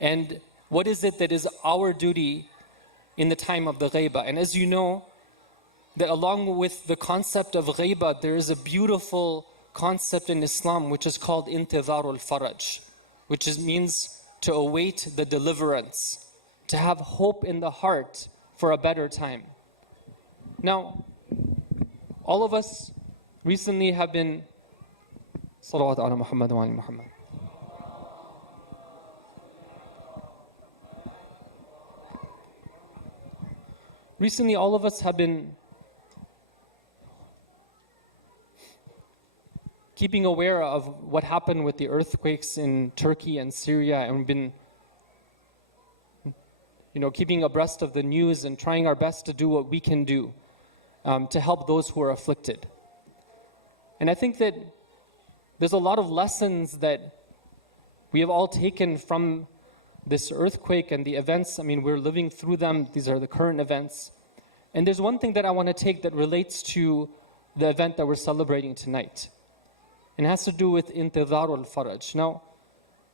And what is it that is our duty in the time of the ghaibah? And as you know, that along with the concept of ghaibah, there is a beautiful concept in Islam which is called intidharul faraj, which means to await the deliverance, to have hope in the heart for a better time. Now, all of us recently have been salawat ala Muhammad wa ali Muhammad. Recently, all of us have been keeping aware of what happened with the earthquakes in Turkey and Syria, and we've been keeping abreast of the news and trying our best to do what we can do to help those who are afflicted. And I think that there's a lot of lessons that we have all taken from this earthquake and the events, I mean, we're living through them. These are the current events. And there's one thing that I want to take that relates to the event that we're celebrating tonight. And it has to do with intidhar al-faraj. Now,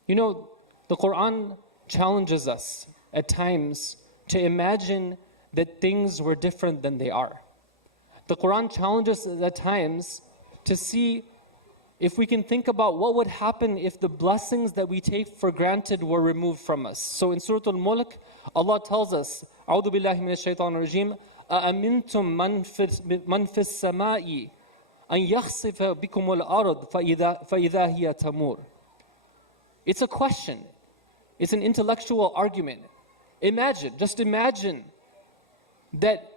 you know, the Quran challenges us at times to imagine that things were different than they are. The Quran challenges us at times to see if we can think about what would happen if the blessings that we take for granted were removed from us. So in Surah Al-Mulk, Allah tells us, أعوذ بالله من الشيطان الرجيم أأمنتم من في السماء أن يخسف بكم الأرض فإذا هي Taimur. It's a question. It's an intellectual argument. Just imagine that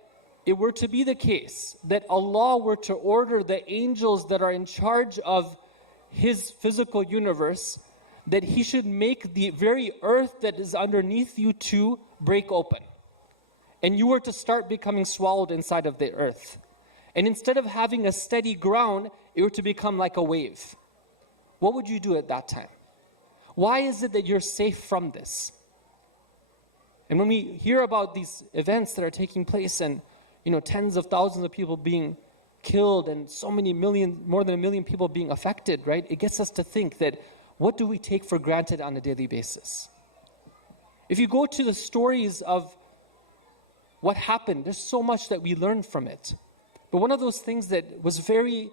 it were to be the case that Allah were to order the angels that are in charge of His physical universe, that He should make the very earth that is underneath you to break open. And you were to start becoming swallowed inside of the earth. And instead of having a steady ground, it were to become like a wave. What would you do at that time? Why is it that you're safe from this? And when we hear about these events that are taking place and tens of thousands of people being killed and so many million, more than 1 million people being affected, right? It gets us to think that what do we take for granted on a daily basis? If you go to the stories of what happened, there's so much that we learned from it. But one of those things that was very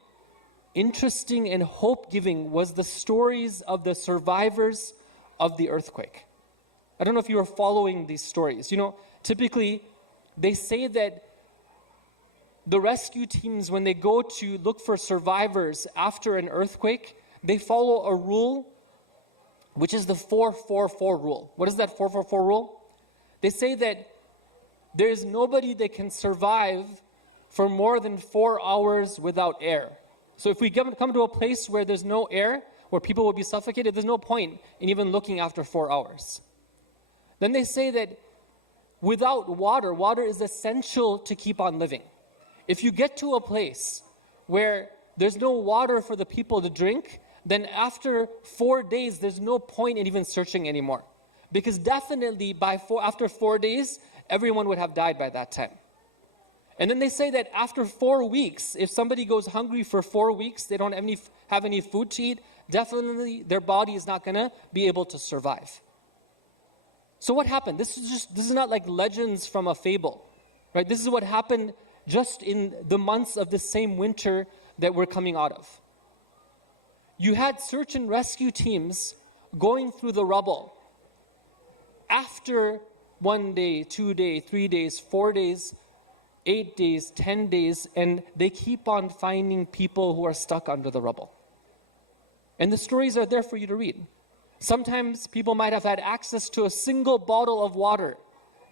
interesting and hope-giving was the stories of the survivors of the earthquake. I don't know if you are following these stories. Typically, they say that the rescue teams, when they go to look for survivors after an earthquake, they follow a rule, which is the 444 rule. What is that 444 rule? They say that there is nobody that can survive for more than 4 hours without air. So if we come to a place where there's no air, where people will be suffocated, there's no point in even looking after 4 hours. Then they say that without water, water is essential to keep on living. If you get to a place where there's no water for the people to drink, then after 4 days, there's no point in even searching anymore. Because definitely after 4 days, everyone would have died by that time. And then they say that after 4 weeks, if somebody goes hungry for 4 weeks, they don't have any food to eat, definitely their body is not going to be able to survive. So what happened? This is not like legends from a fable, right? This is what happened just in the months of the same winter that we're coming out of. You had search and rescue teams going through the rubble after 1 day, 2 days, 3 days, 4 days, 8 days, 10 days, and they keep on finding people who are stuck under the rubble. And the stories are there for you to read. Sometimes people might have had access to a single bottle of water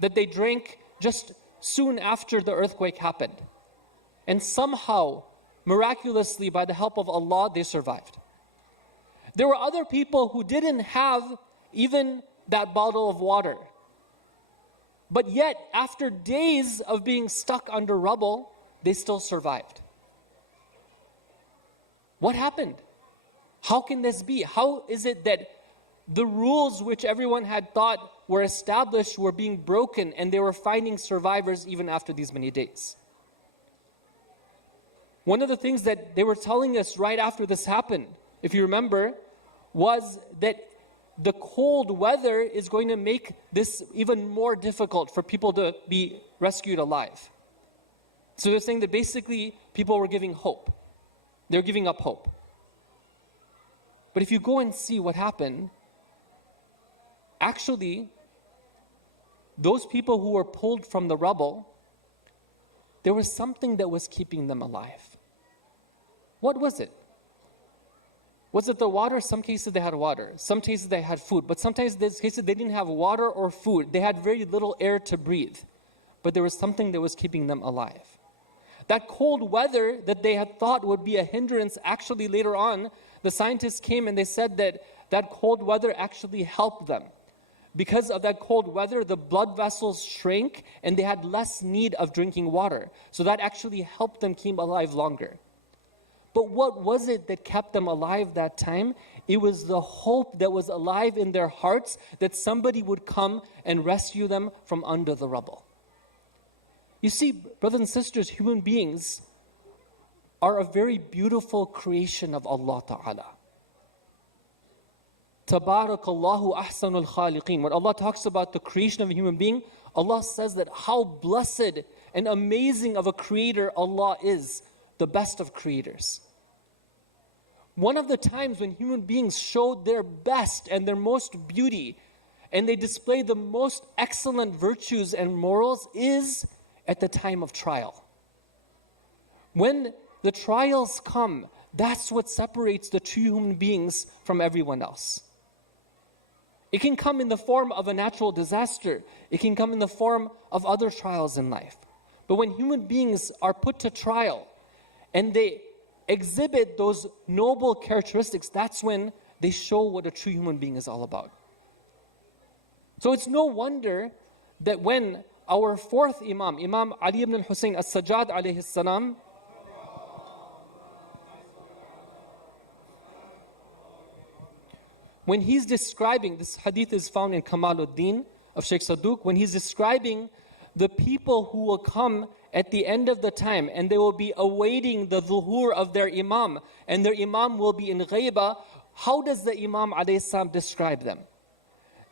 that they drank just soon after the earthquake happened. And somehow, miraculously, by the help of Allah, they survived. There were other people who didn't have even that bottle of water. But yet, after days of being stuck under rubble, they still survived. What happened? How can this be? How is it that the rules which everyone had thought were established were being broken and they were finding survivors even after these many days? One of the things that they were telling us right after this happened, if you remember, was that the cold weather is going to make this even more difficult for people to be rescued alive. So they're saying that basically people were giving hope. They're giving up hope. But if you go and see what happened, actually, those people who were pulled from the rubble, there was something that was keeping them alive. What was it? Was it the water? Some cases they had water. Some cases they had food. But sometimes in these cases they didn't have water or food. They had very little air to breathe. But there was something that was keeping them alive. That cold weather that they had thought would be a hindrance, actually later on, the scientists came and they said that that cold weather actually helped them. Because of that cold weather, the blood vessels shrank and they had less need of drinking water. So that actually helped them keep alive longer. But what was it that kept them alive that time? It was the hope that was alive in their hearts that somebody would come and rescue them from under the rubble. You see, brothers and sisters, human beings are a very beautiful creation of Allah Ta'ala. Tabarruk Allahu ahsanul khaliqeen. When Allah talks about the creation of a human being, Allah says that how blessed and amazing of a creator Allah is, the best of creators. One of the times when human beings showed their best and their most beauty, and they displayed the most excellent virtues and morals, is at the time of trial. When the trials come, that's what separates the true human beings from everyone else. It can come in the form of a natural disaster. It can come in the form of other trials in life. But when human beings are put to trial and they exhibit those noble characteristics, that's when they show what a true human being is all about. So it's no wonder that when our fourth Imam, Imam Ali ibn al-Husayn as-Sajjad alayhi salam, when he's describing, this hadith is found in Kamaluddin of Sheikh Saduq, when he's describing the people who will come at the end of the time and they will be awaiting the zuhur of their Imam and their Imam will be in ghaiba, how does the Imam alayhi salam describe them?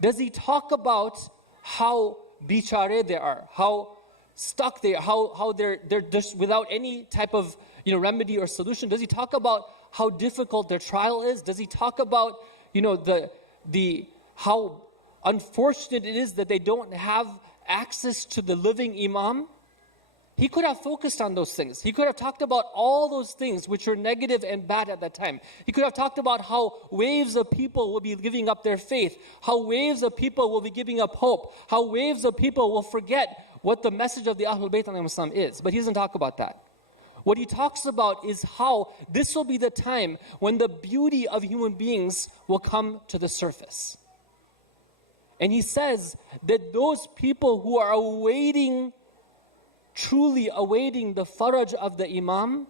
Does he talk about how bichare they are, how stuck they are, how they're just without any type of remedy or solution? Does he talk about how difficult their trial is? Does he talk about the how unfortunate it is that they don't have access to the living Imam? He could have focused on those things. He could have talked about all those things which were negative and bad at that time. He could have talked about how waves of people will be giving up their faith, how waves of people will be giving up hope, how waves of people will forget what the message of the Ahlul Bayt ﷺ is. But he doesn't talk about that. What he talks about is how this will be the time when the beauty of human beings will come to the surface. And he says that those people who are truly awaiting the faraj of the Imam,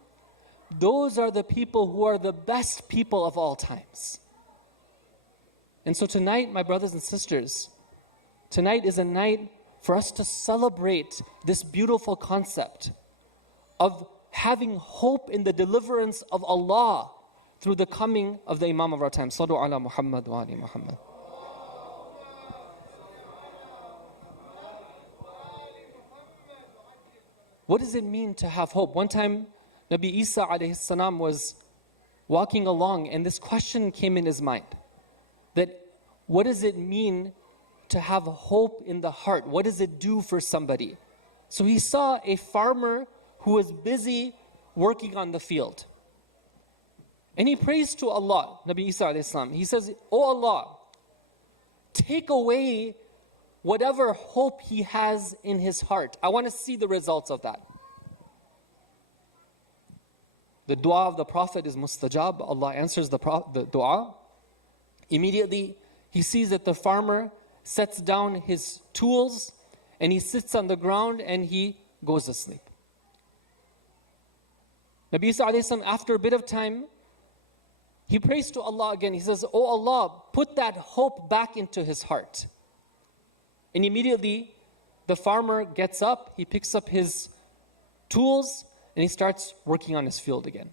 those are the people who are the best people of all times. And so tonight, my brothers and sisters, tonight is a night for us to celebrate this beautiful concept of having hope in the deliverance of Allah through the coming of the Imam of our time. Sallu ala Muhammad wa ali Muhammad. What does it mean to have hope? One time, Nabi Isa alayhi salam was walking along and this question came in his mind. That what does it mean to have hope in the heart? What does it do for somebody? So he saw a farmer who was busy working on the field. And he prays to Allah, Nabi Isa alayhi salam. He says, "Oh Allah, take away whatever hope he has in his heart. I want to see the results of that." The dua of the Prophet is mustajab. Allah answers the dua. Immediately, he sees that the farmer sets down his tools and he sits on the ground and he goes asleep. Nabi Isa alayhi salam, after a bit of time, he prays to Allah again. He says, "Oh Allah, put that hope back into his heart." And immediately, the farmer gets up, he picks up his tools, and he starts working on his field again.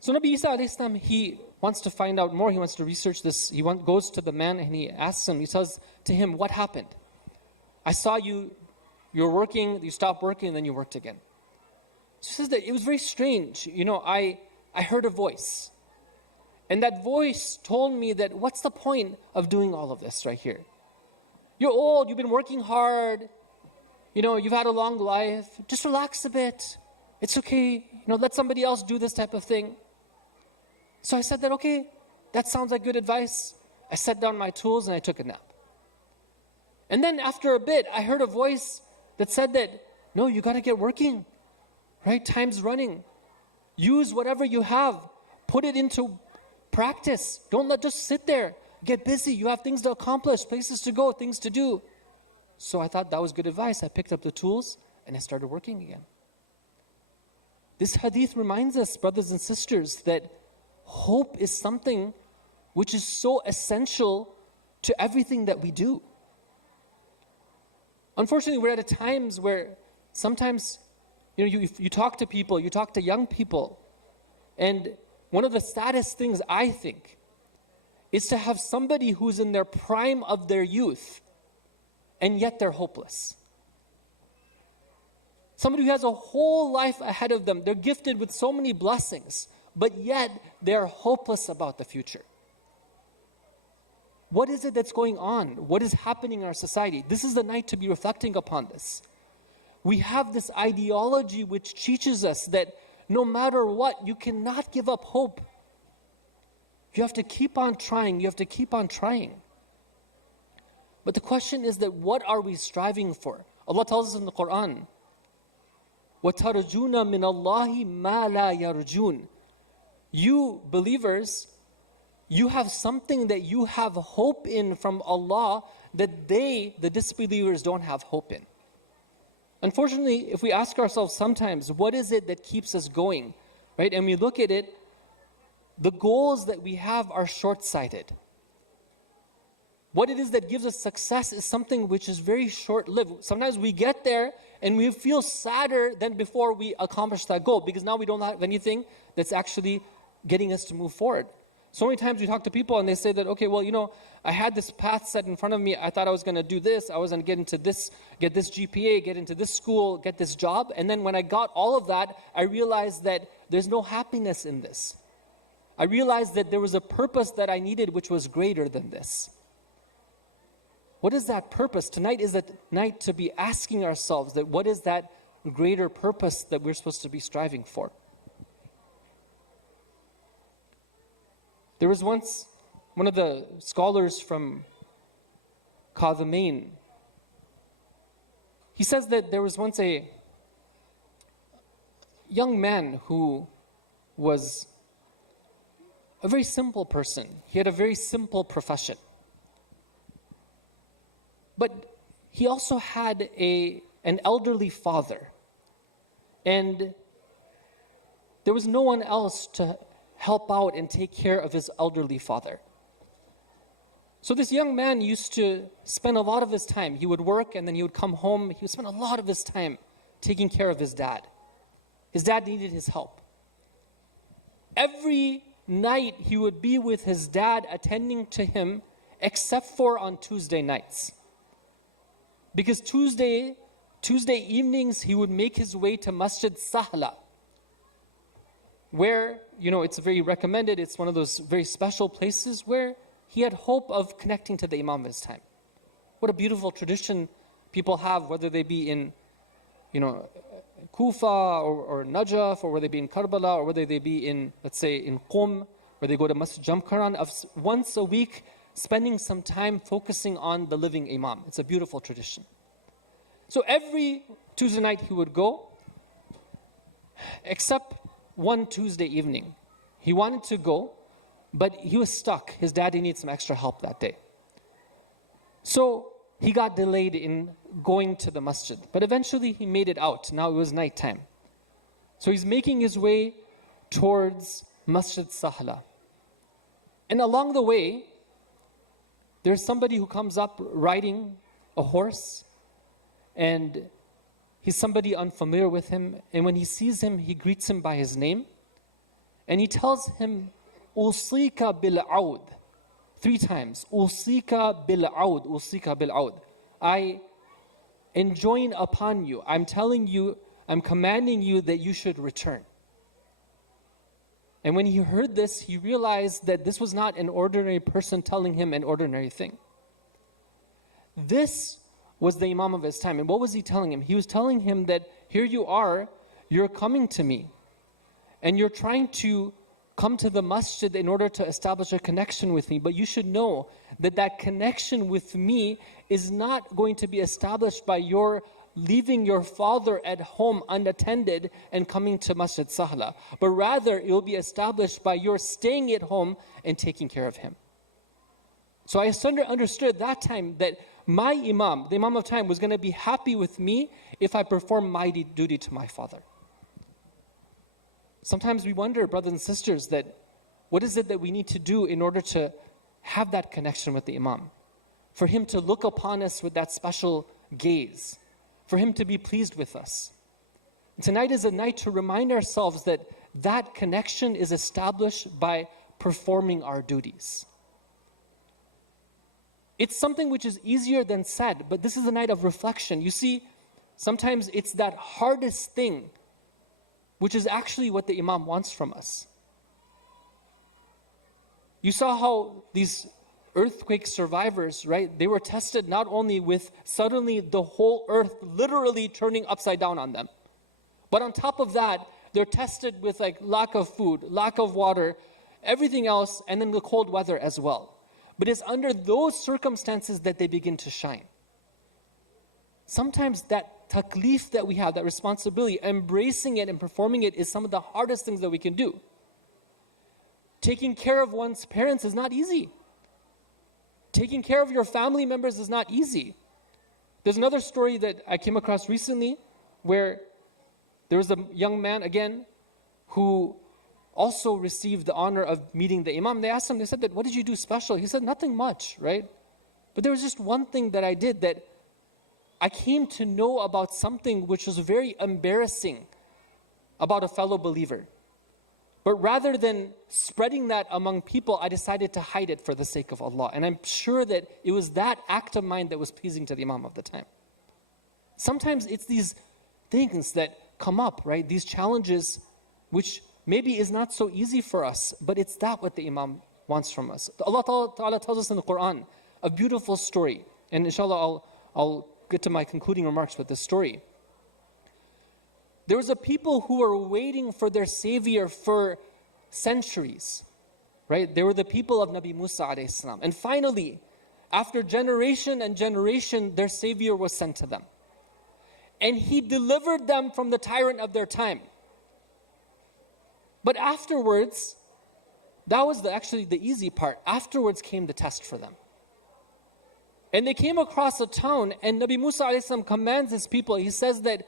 So Nabi Isa alayhi salam, he wants to find out more, he wants to research this. He goes to the man and he asks him, he says to him, "What happened? I saw you're working, you stopped working, and then you worked again." So he says that it was very strange. I heard a voice. And that voice told me that what's the point of doing all of this right here? You're old, you've been working hard, you've had a long life, just relax a bit. It's okay, let somebody else do this type of thing. So I said that, okay, that sounds like good advice. I set down my tools and I took a nap. And then after a bit, I heard a voice that said that, no, you got to get working, right? Time's running. Use whatever you have. Put it into practice. Don't just sit there. Get busy. You have things to accomplish, places to go, things to do. So I thought that was good advice. I picked up the tools and I started working again. This hadith reminds us, brothers and sisters, that hope is something which is so essential to everything that we do. Unfortunately, we're at times where sometimes, you talk to people, you talk to young people, and one of the saddest things, I think, is to have somebody who's in their prime of their youth, and yet they're hopeless. Somebody who has a whole life ahead of them, they're gifted with so many blessings, but yet they're hopeless about the future. What is it that's going on? What is happening in our society? This is the night to be reflecting upon this. We have this ideology which teaches us that no matter what, you cannot give up hope. You have to keep on trying. You have to keep on trying. But the question is that what are we striving for? Allah tells us in the Quran, وَتَرْجُونَ مِنَ اللَّهِ مَا لَا يَرْجُونَ. You believers, you have something that you have hope in from Allah that they, the disbelievers, don't have hope in. Unfortunately, if we ask ourselves sometimes, what is it that keeps us going, right? And we look at it, the goals that we have are short-sighted. What it is that gives us success is something which is very short-lived. Sometimes we get there and we feel sadder than before we accomplish that goal because now we don't have anything that's actually getting us to move forward. So many times we talk to people and they say that, okay, well, I had this path set in front of me. I thought I was going to do this. I was going to get into this, get this GPA, get into this school, get this job. And then when I got all of that, I realized that there's no happiness in this. I realized that there was a purpose that I needed which was greater than this. What is that purpose? Tonight is the night to be asking ourselves that what is that greater purpose that we're supposed to be striving for? There was once one of the scholars from Qadhimain. He says that there was once a young man who was a very simple person. He had a very simple profession. But he also had an elderly father. And there was no one else to help out and take care of his elderly father. So this young man used to spend a lot of his time. He would work and then he would come home. He would spend a lot of his time taking care of his dad. His dad needed his help. Every night he would be with his dad attending to him except for on Tuesday nights. Because Tuesday evenings he would make his way to Masjid Sahla, where, it's very recommended, it's one of those very special places where he had hope of connecting to the Imam of his time. What a beautiful tradition people have, whether they be in, Kufa or Najaf, or whether they be in Karbala, or whether they be in, let's say, in Qum, where they go to Masjid Jamkaran, of once a week spending some time focusing on the living Imam. It's a beautiful tradition. So every Tuesday night he would go, except one Tuesday evening. He wanted to go, but he was stuck. His daddy needed some extra help that day. So he got delayed in going to the masjid. But eventually he made it out. Now it was nighttime. So he's making his way towards Masjid Sahla. And along the way, there's somebody who comes up riding a horse, and he's somebody unfamiliar with him, and when he sees him, he greets him by his name, and he tells him, "Usika bil-aud," 3 times. "Usika bil-aud, usika bil-aud." I enjoin upon you, I'm telling you, I'm commanding you that you should return. And when he heard this, he realized that this was not an ordinary person telling him an ordinary thing. This was the Imam of his time. And what was he telling him? He was telling him that here you are, you're coming to me, and you're trying to come to the masjid in order to establish a connection with me. But you should know that that connection with me is not going to be established by your leaving your father at home unattended and coming to Masjid Sahla, but rather it will be established by your staying at home and taking care of him. So I understood that time that my Imam, the Imam of time, was going to be happy with me if I perform my duty to my father. sometimes we wonder, brothers and sisters, that what is it that we need to do in order to have that connection with the Imam? For him to look upon us with that special gaze, for him to be pleased with us. Tonight is a night to remind ourselves that that connection is established by performing our duties. It's something which is easier than said, but this is a night of reflection. You see, sometimes it's that hardest thing which is actually what the Imam wants from us. You saw how these earthquake survivors, right? They were tested not only with suddenly the whole earth literally turning upside down on them, but on top of that, they're tested with like lack of food, lack of water, everything else, and then the cold weather as well. But it's under those circumstances that they begin to shine. Sometimes that taklif that we have, that responsibility, embracing it and performing it is some of the hardest things that we can do. Taking care of one's parents is not easy. Taking care of your family members is not easy. There's another story that I came across recently where there was a young man, again, who also received the honor of meeting the Imam. They asked him, they said, that, what did you do special? He said, nothing much, right? But there was just one thing that I did, that I came to know about something which was very embarrassing about a fellow believer. But rather than spreading that among people, I decided to hide it for the sake of Allah. And I'm sure that it was that act of mine that was pleasing to the Imam of the time. Sometimes it's these things that come up, right? These challenges, which maybe is not so easy for us, but it's that what the Imam wants from us. Allah Ta'ala tells us in the Quran a beautiful story. And inshallah, I'll get to my concluding remarks with this story. There was a people who were waiting for their savior for centuries, right? They were the people of Nabi Musa alayhi salam. And finally, after generation and generation, their savior was sent to them. And he delivered them from the tyrant of their time. But afterwards, that was actually the easy part. Afterwards came the test for them. And they came across a town, and Nabi Musa alayhi salam commands his people. He says that,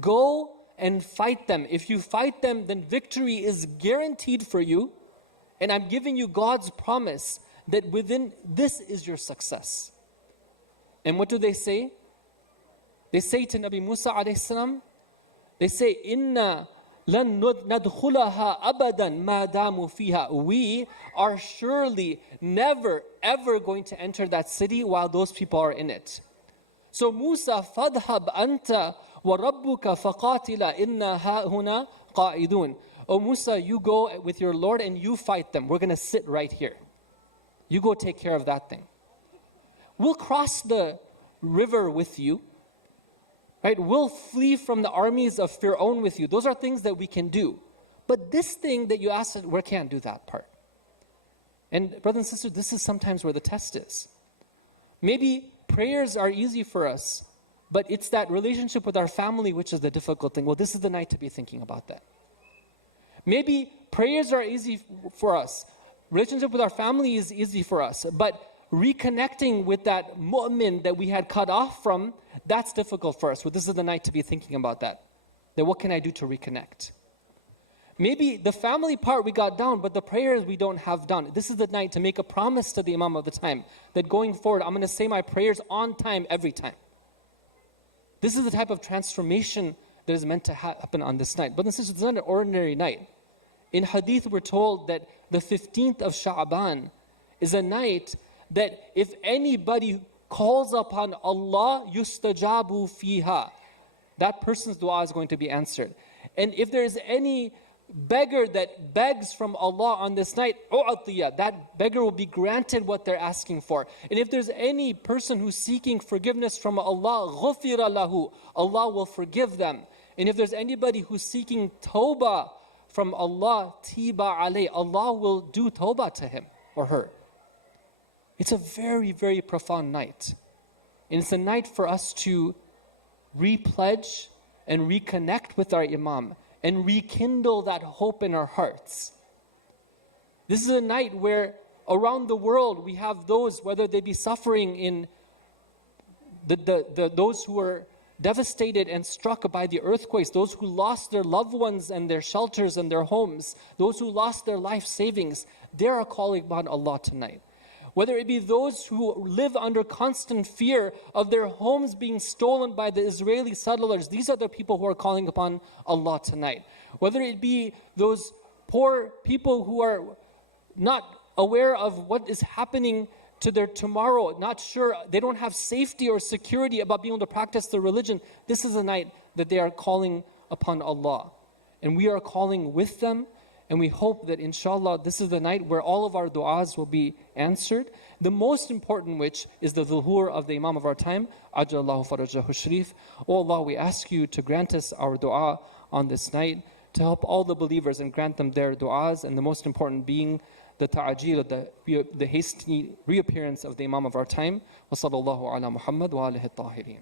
go and fight them. If you fight them, then victory is guaranteed for you. And I'm giving you God's promise that within this is your success. And what do they say? They say to Nabi Musa alayhi salam, they say, Inna lan nadkhulaha abadan ma damu fiha. We are surely never ever going to enter that city while those people are in it. So Musa, fadhhab anta wa rabbuka faqatila inna hahuna qa'idun. Oh Musa, you go with your Lord and you fight them. We're going to sit right here. You go take care of that thing. We'll cross the river with you. Right? We'll flee from the armies of Fir'aun with you. Those are things that we can do. But this thing that you asked, we can't do that part. And brothers and sisters, this is sometimes where the test is. Maybe prayers are easy for us, but it's that relationship with our family which is the difficult thing. Well, this is the night to be thinking about that. Maybe prayers are easy for us. Relationship with our family is easy for us. But reconnecting with that mu'min that we had cut off from, that's difficult for us. Well, this is the night to be thinking about that. That what can I do to reconnect? Maybe the family part we got down, but the prayers we don't have done. This is the night to make a promise to the Imam of the time that going forward, I'm going to say my prayers on time every time. This is the type of transformation that is meant to happen on this night. But this is not an ordinary night. In hadith, we're told that the 15th of Shaʿbān is a night that if anybody calls upon Allah, yustajabu fiha, that person's dua is going to be answered. And if there is any beggar that begs from Allah on this night, u'atiyah, that beggar will be granted what they're asking for. And if there's any person who's seeking forgiveness from Allah, ghufira lahu, Allah will forgive them. And if there's anybody who's seeking tawbah from Allah, tiba alayh, Allah will do tawbah to him or her. It's a very, very profound night. And it's a night for us to repledge and reconnect with our Imam and rekindle that hope in our hearts. This is a night where around the world we have those, whether they be suffering in those who are devastated and struck by the earthquakes, those who lost their loved ones and their shelters and their homes, those who lost their life savings, they are calling upon Allah tonight. Whether it be those who live under constant fear of their homes being stolen by the Israeli settlers, these are the people who are calling upon Allah tonight. Whether it be those poor people who are not aware of what is happening to their tomorrow, not sure, they don't have safety or security about being able to practice their religion, this is the night that they are calling upon Allah. And we are calling with them, and we hope that inshallah this is the night where all of our du'as will be answered. The most important which is the dhuhur of the Imam of our time, Ajjallahu farajahu sharif. Oh Allah, we ask you to grant us our du'a on this night, to help all the believers and grant them their du'as, and the most important being the ta'ajil, the hasty reappearance of the Imam of our time. Wa sallallahu ala Muhammad wa alihi at-tahirin.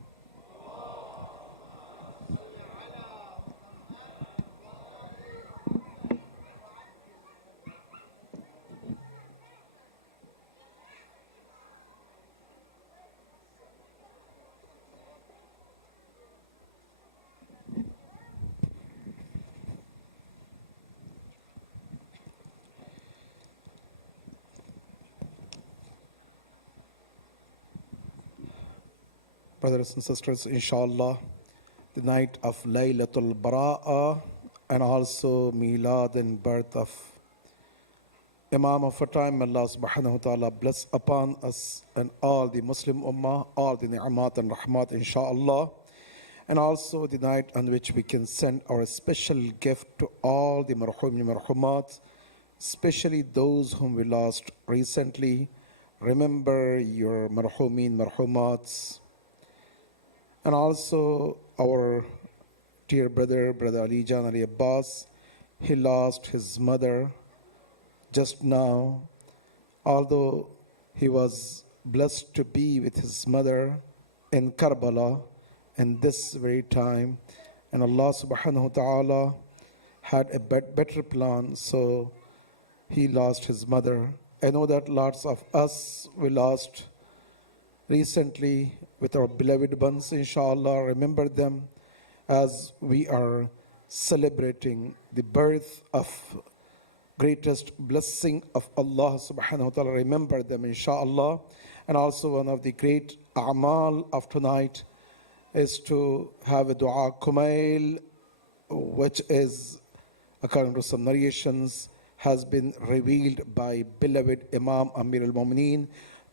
Brothers and sisters, inshallah, the night of Laylatul Bara'ah and also Milad and birth of Imam of our time, Allah subhanahu wa ta'ala bless upon us and all the Muslim Ummah, all the ni'mat and rahmat, inshallah. And also the night on which we can send our special gift to all the marhum and marhumat, especially those whom we lost recently. Remember your marhumin, marhumats. And also our dear brother Ali Jan Ali Abbas, he lost his mother just now, although he was blessed to be with his mother in Karbala in this very time, and Allah subhanahu wa ta'ala had a better plan, so he lost his mother. I know that lots of us we lost recently with our beloved ones, inshallah. Remember them as we are celebrating the birth of greatest blessing of Allah subhanahu wa ta'ala. Remember them, inshallah. And also one of the great Aʿmāl of tonight is to have a dua Kumail, which is, according to some narrations, has been revealed by beloved Imam Amir al-Mu'mineen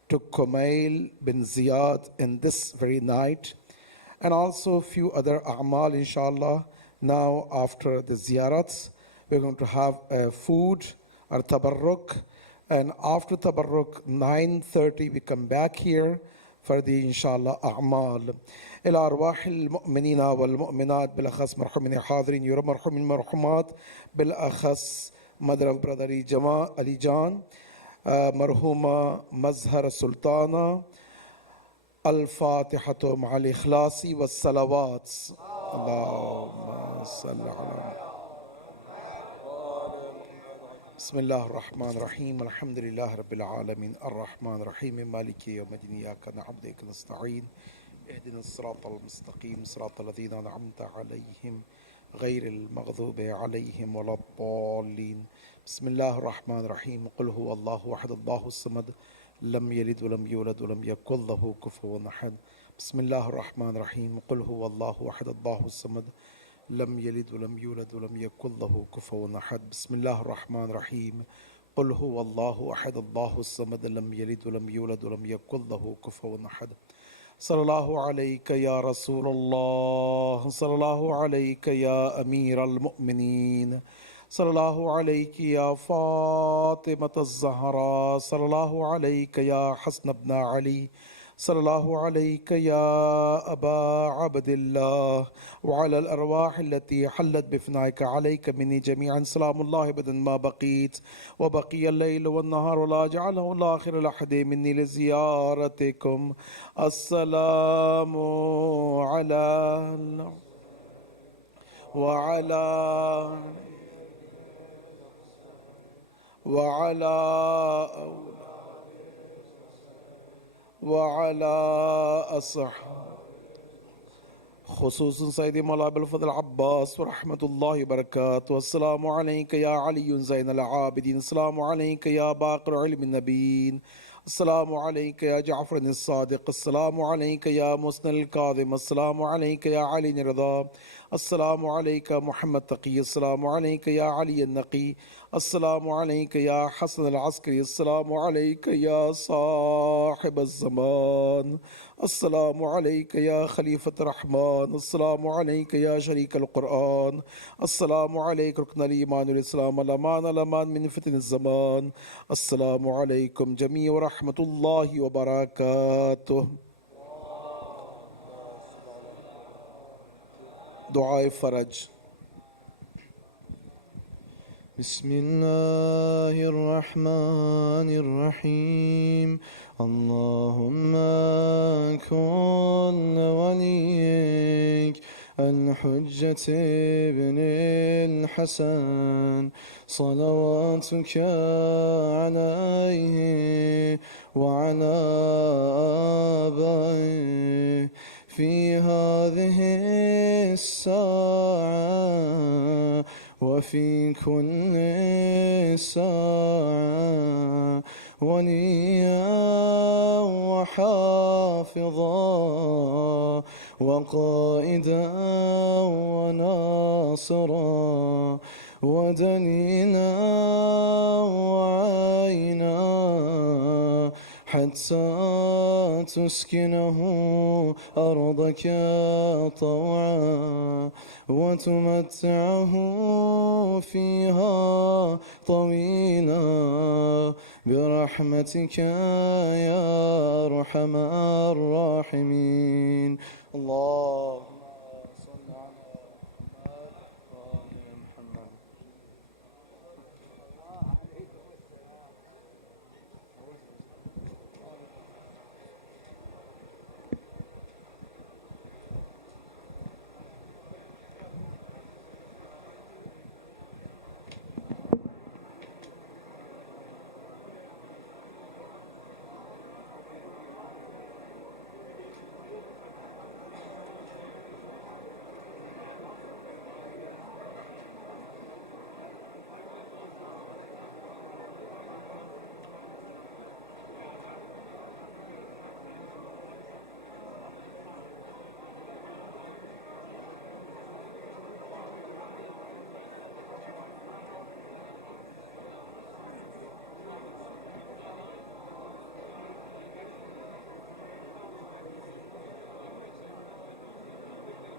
to Kumail bin Ziyad in this very night. And also a few other Aʿmāl, inshallah. Now after the ziyarats, we're going to have food or Tabarruk. And after Tabarruk, 9:30, we come back here for the inshallah Aʿmāl. إلى أرواح المؤمنين والمؤمنات بالأخص مرحومين حاضرين يرى مرحومين مرحومات بالأخص mother of brother Ali Jan, مرحومة مزهر سلطانة الفاتحة مع الإخلاص والصلوات اللهم صل على بسم الله الرحمن الرحيم الحمد لله رب العالمين الرحمن الرحيم مالك يوم الدين إياك نعبد وإياك نستعين اهدنا الصراط المستقيم صراط الذين أنعمت عليهم غير المغضوب عليهم ولا الضالين بسم الله الرحمن الرحيم قل هو الله أحد الله الصمد لم يلد ولم يولد ولم يكن له كفوا أحد بسم الله الرحمن الرحيم قل هو الله أحد الله الصمد لم يلد ولم يولد ولم يكن له كفوا أحد بسم الله الرحمن الرحيم قل هو الله أحد الله الصمد لم يلد ولم يولد ولم يكن له كفوا أحد صلى الله عليك يا رسول الله صلى الله عليك يا أمير المؤمنين صلى الله عليك يا فاطمة الزهراء صلى الله عليك يا حسن بن علي صلى الله عليك يا أبا عبد الله وعلى الأرواح التي حلت بفنائك عليك مني جميعا سلام الله بدن ما بقيت وبقي الليل والنهار ولا جعله الآخر الأحد مني لزيارتكم السلام على وعلى أصحاب خصوص سيدي مولاي أبو الفضل العباس ورحمة الله وبركاته. السلام عليك يا علي زين العابدين، السلام عليك يا باقر علم النبيين، السلام عليك يا جعفر الصادق، السلام عليك يا مسند الكاظم، السلام عليك يا علي الرضا، السلام عليك محمد تقي، السلام عليك يا علي النقي، السلام عليك يا حسن العسكري، السلام عليك يا صاحب الزمان، السلام عليك يا خليفة الرحمن، السلام عليك يا شريك القرآن، السلام عليك ركن الإيمان والإسلام، الأمان من فتن الزمان، السلام عليكم جميعا ورحمة الله وبركاته. دعاء فرج. بسم الله الرحمن الرحيم. اللهم كن وليك الحجة ابن الحسن صلواتك عليه وعلى آبائه في هذه الساعة وفي كل ساعة وليا وحافظا وقائدا وناصرا ودليلا وعينا حتى تسكنه أرضك طوعا وتمتعه فيها طويلا برحمتك يا أرحم الراحمين. الله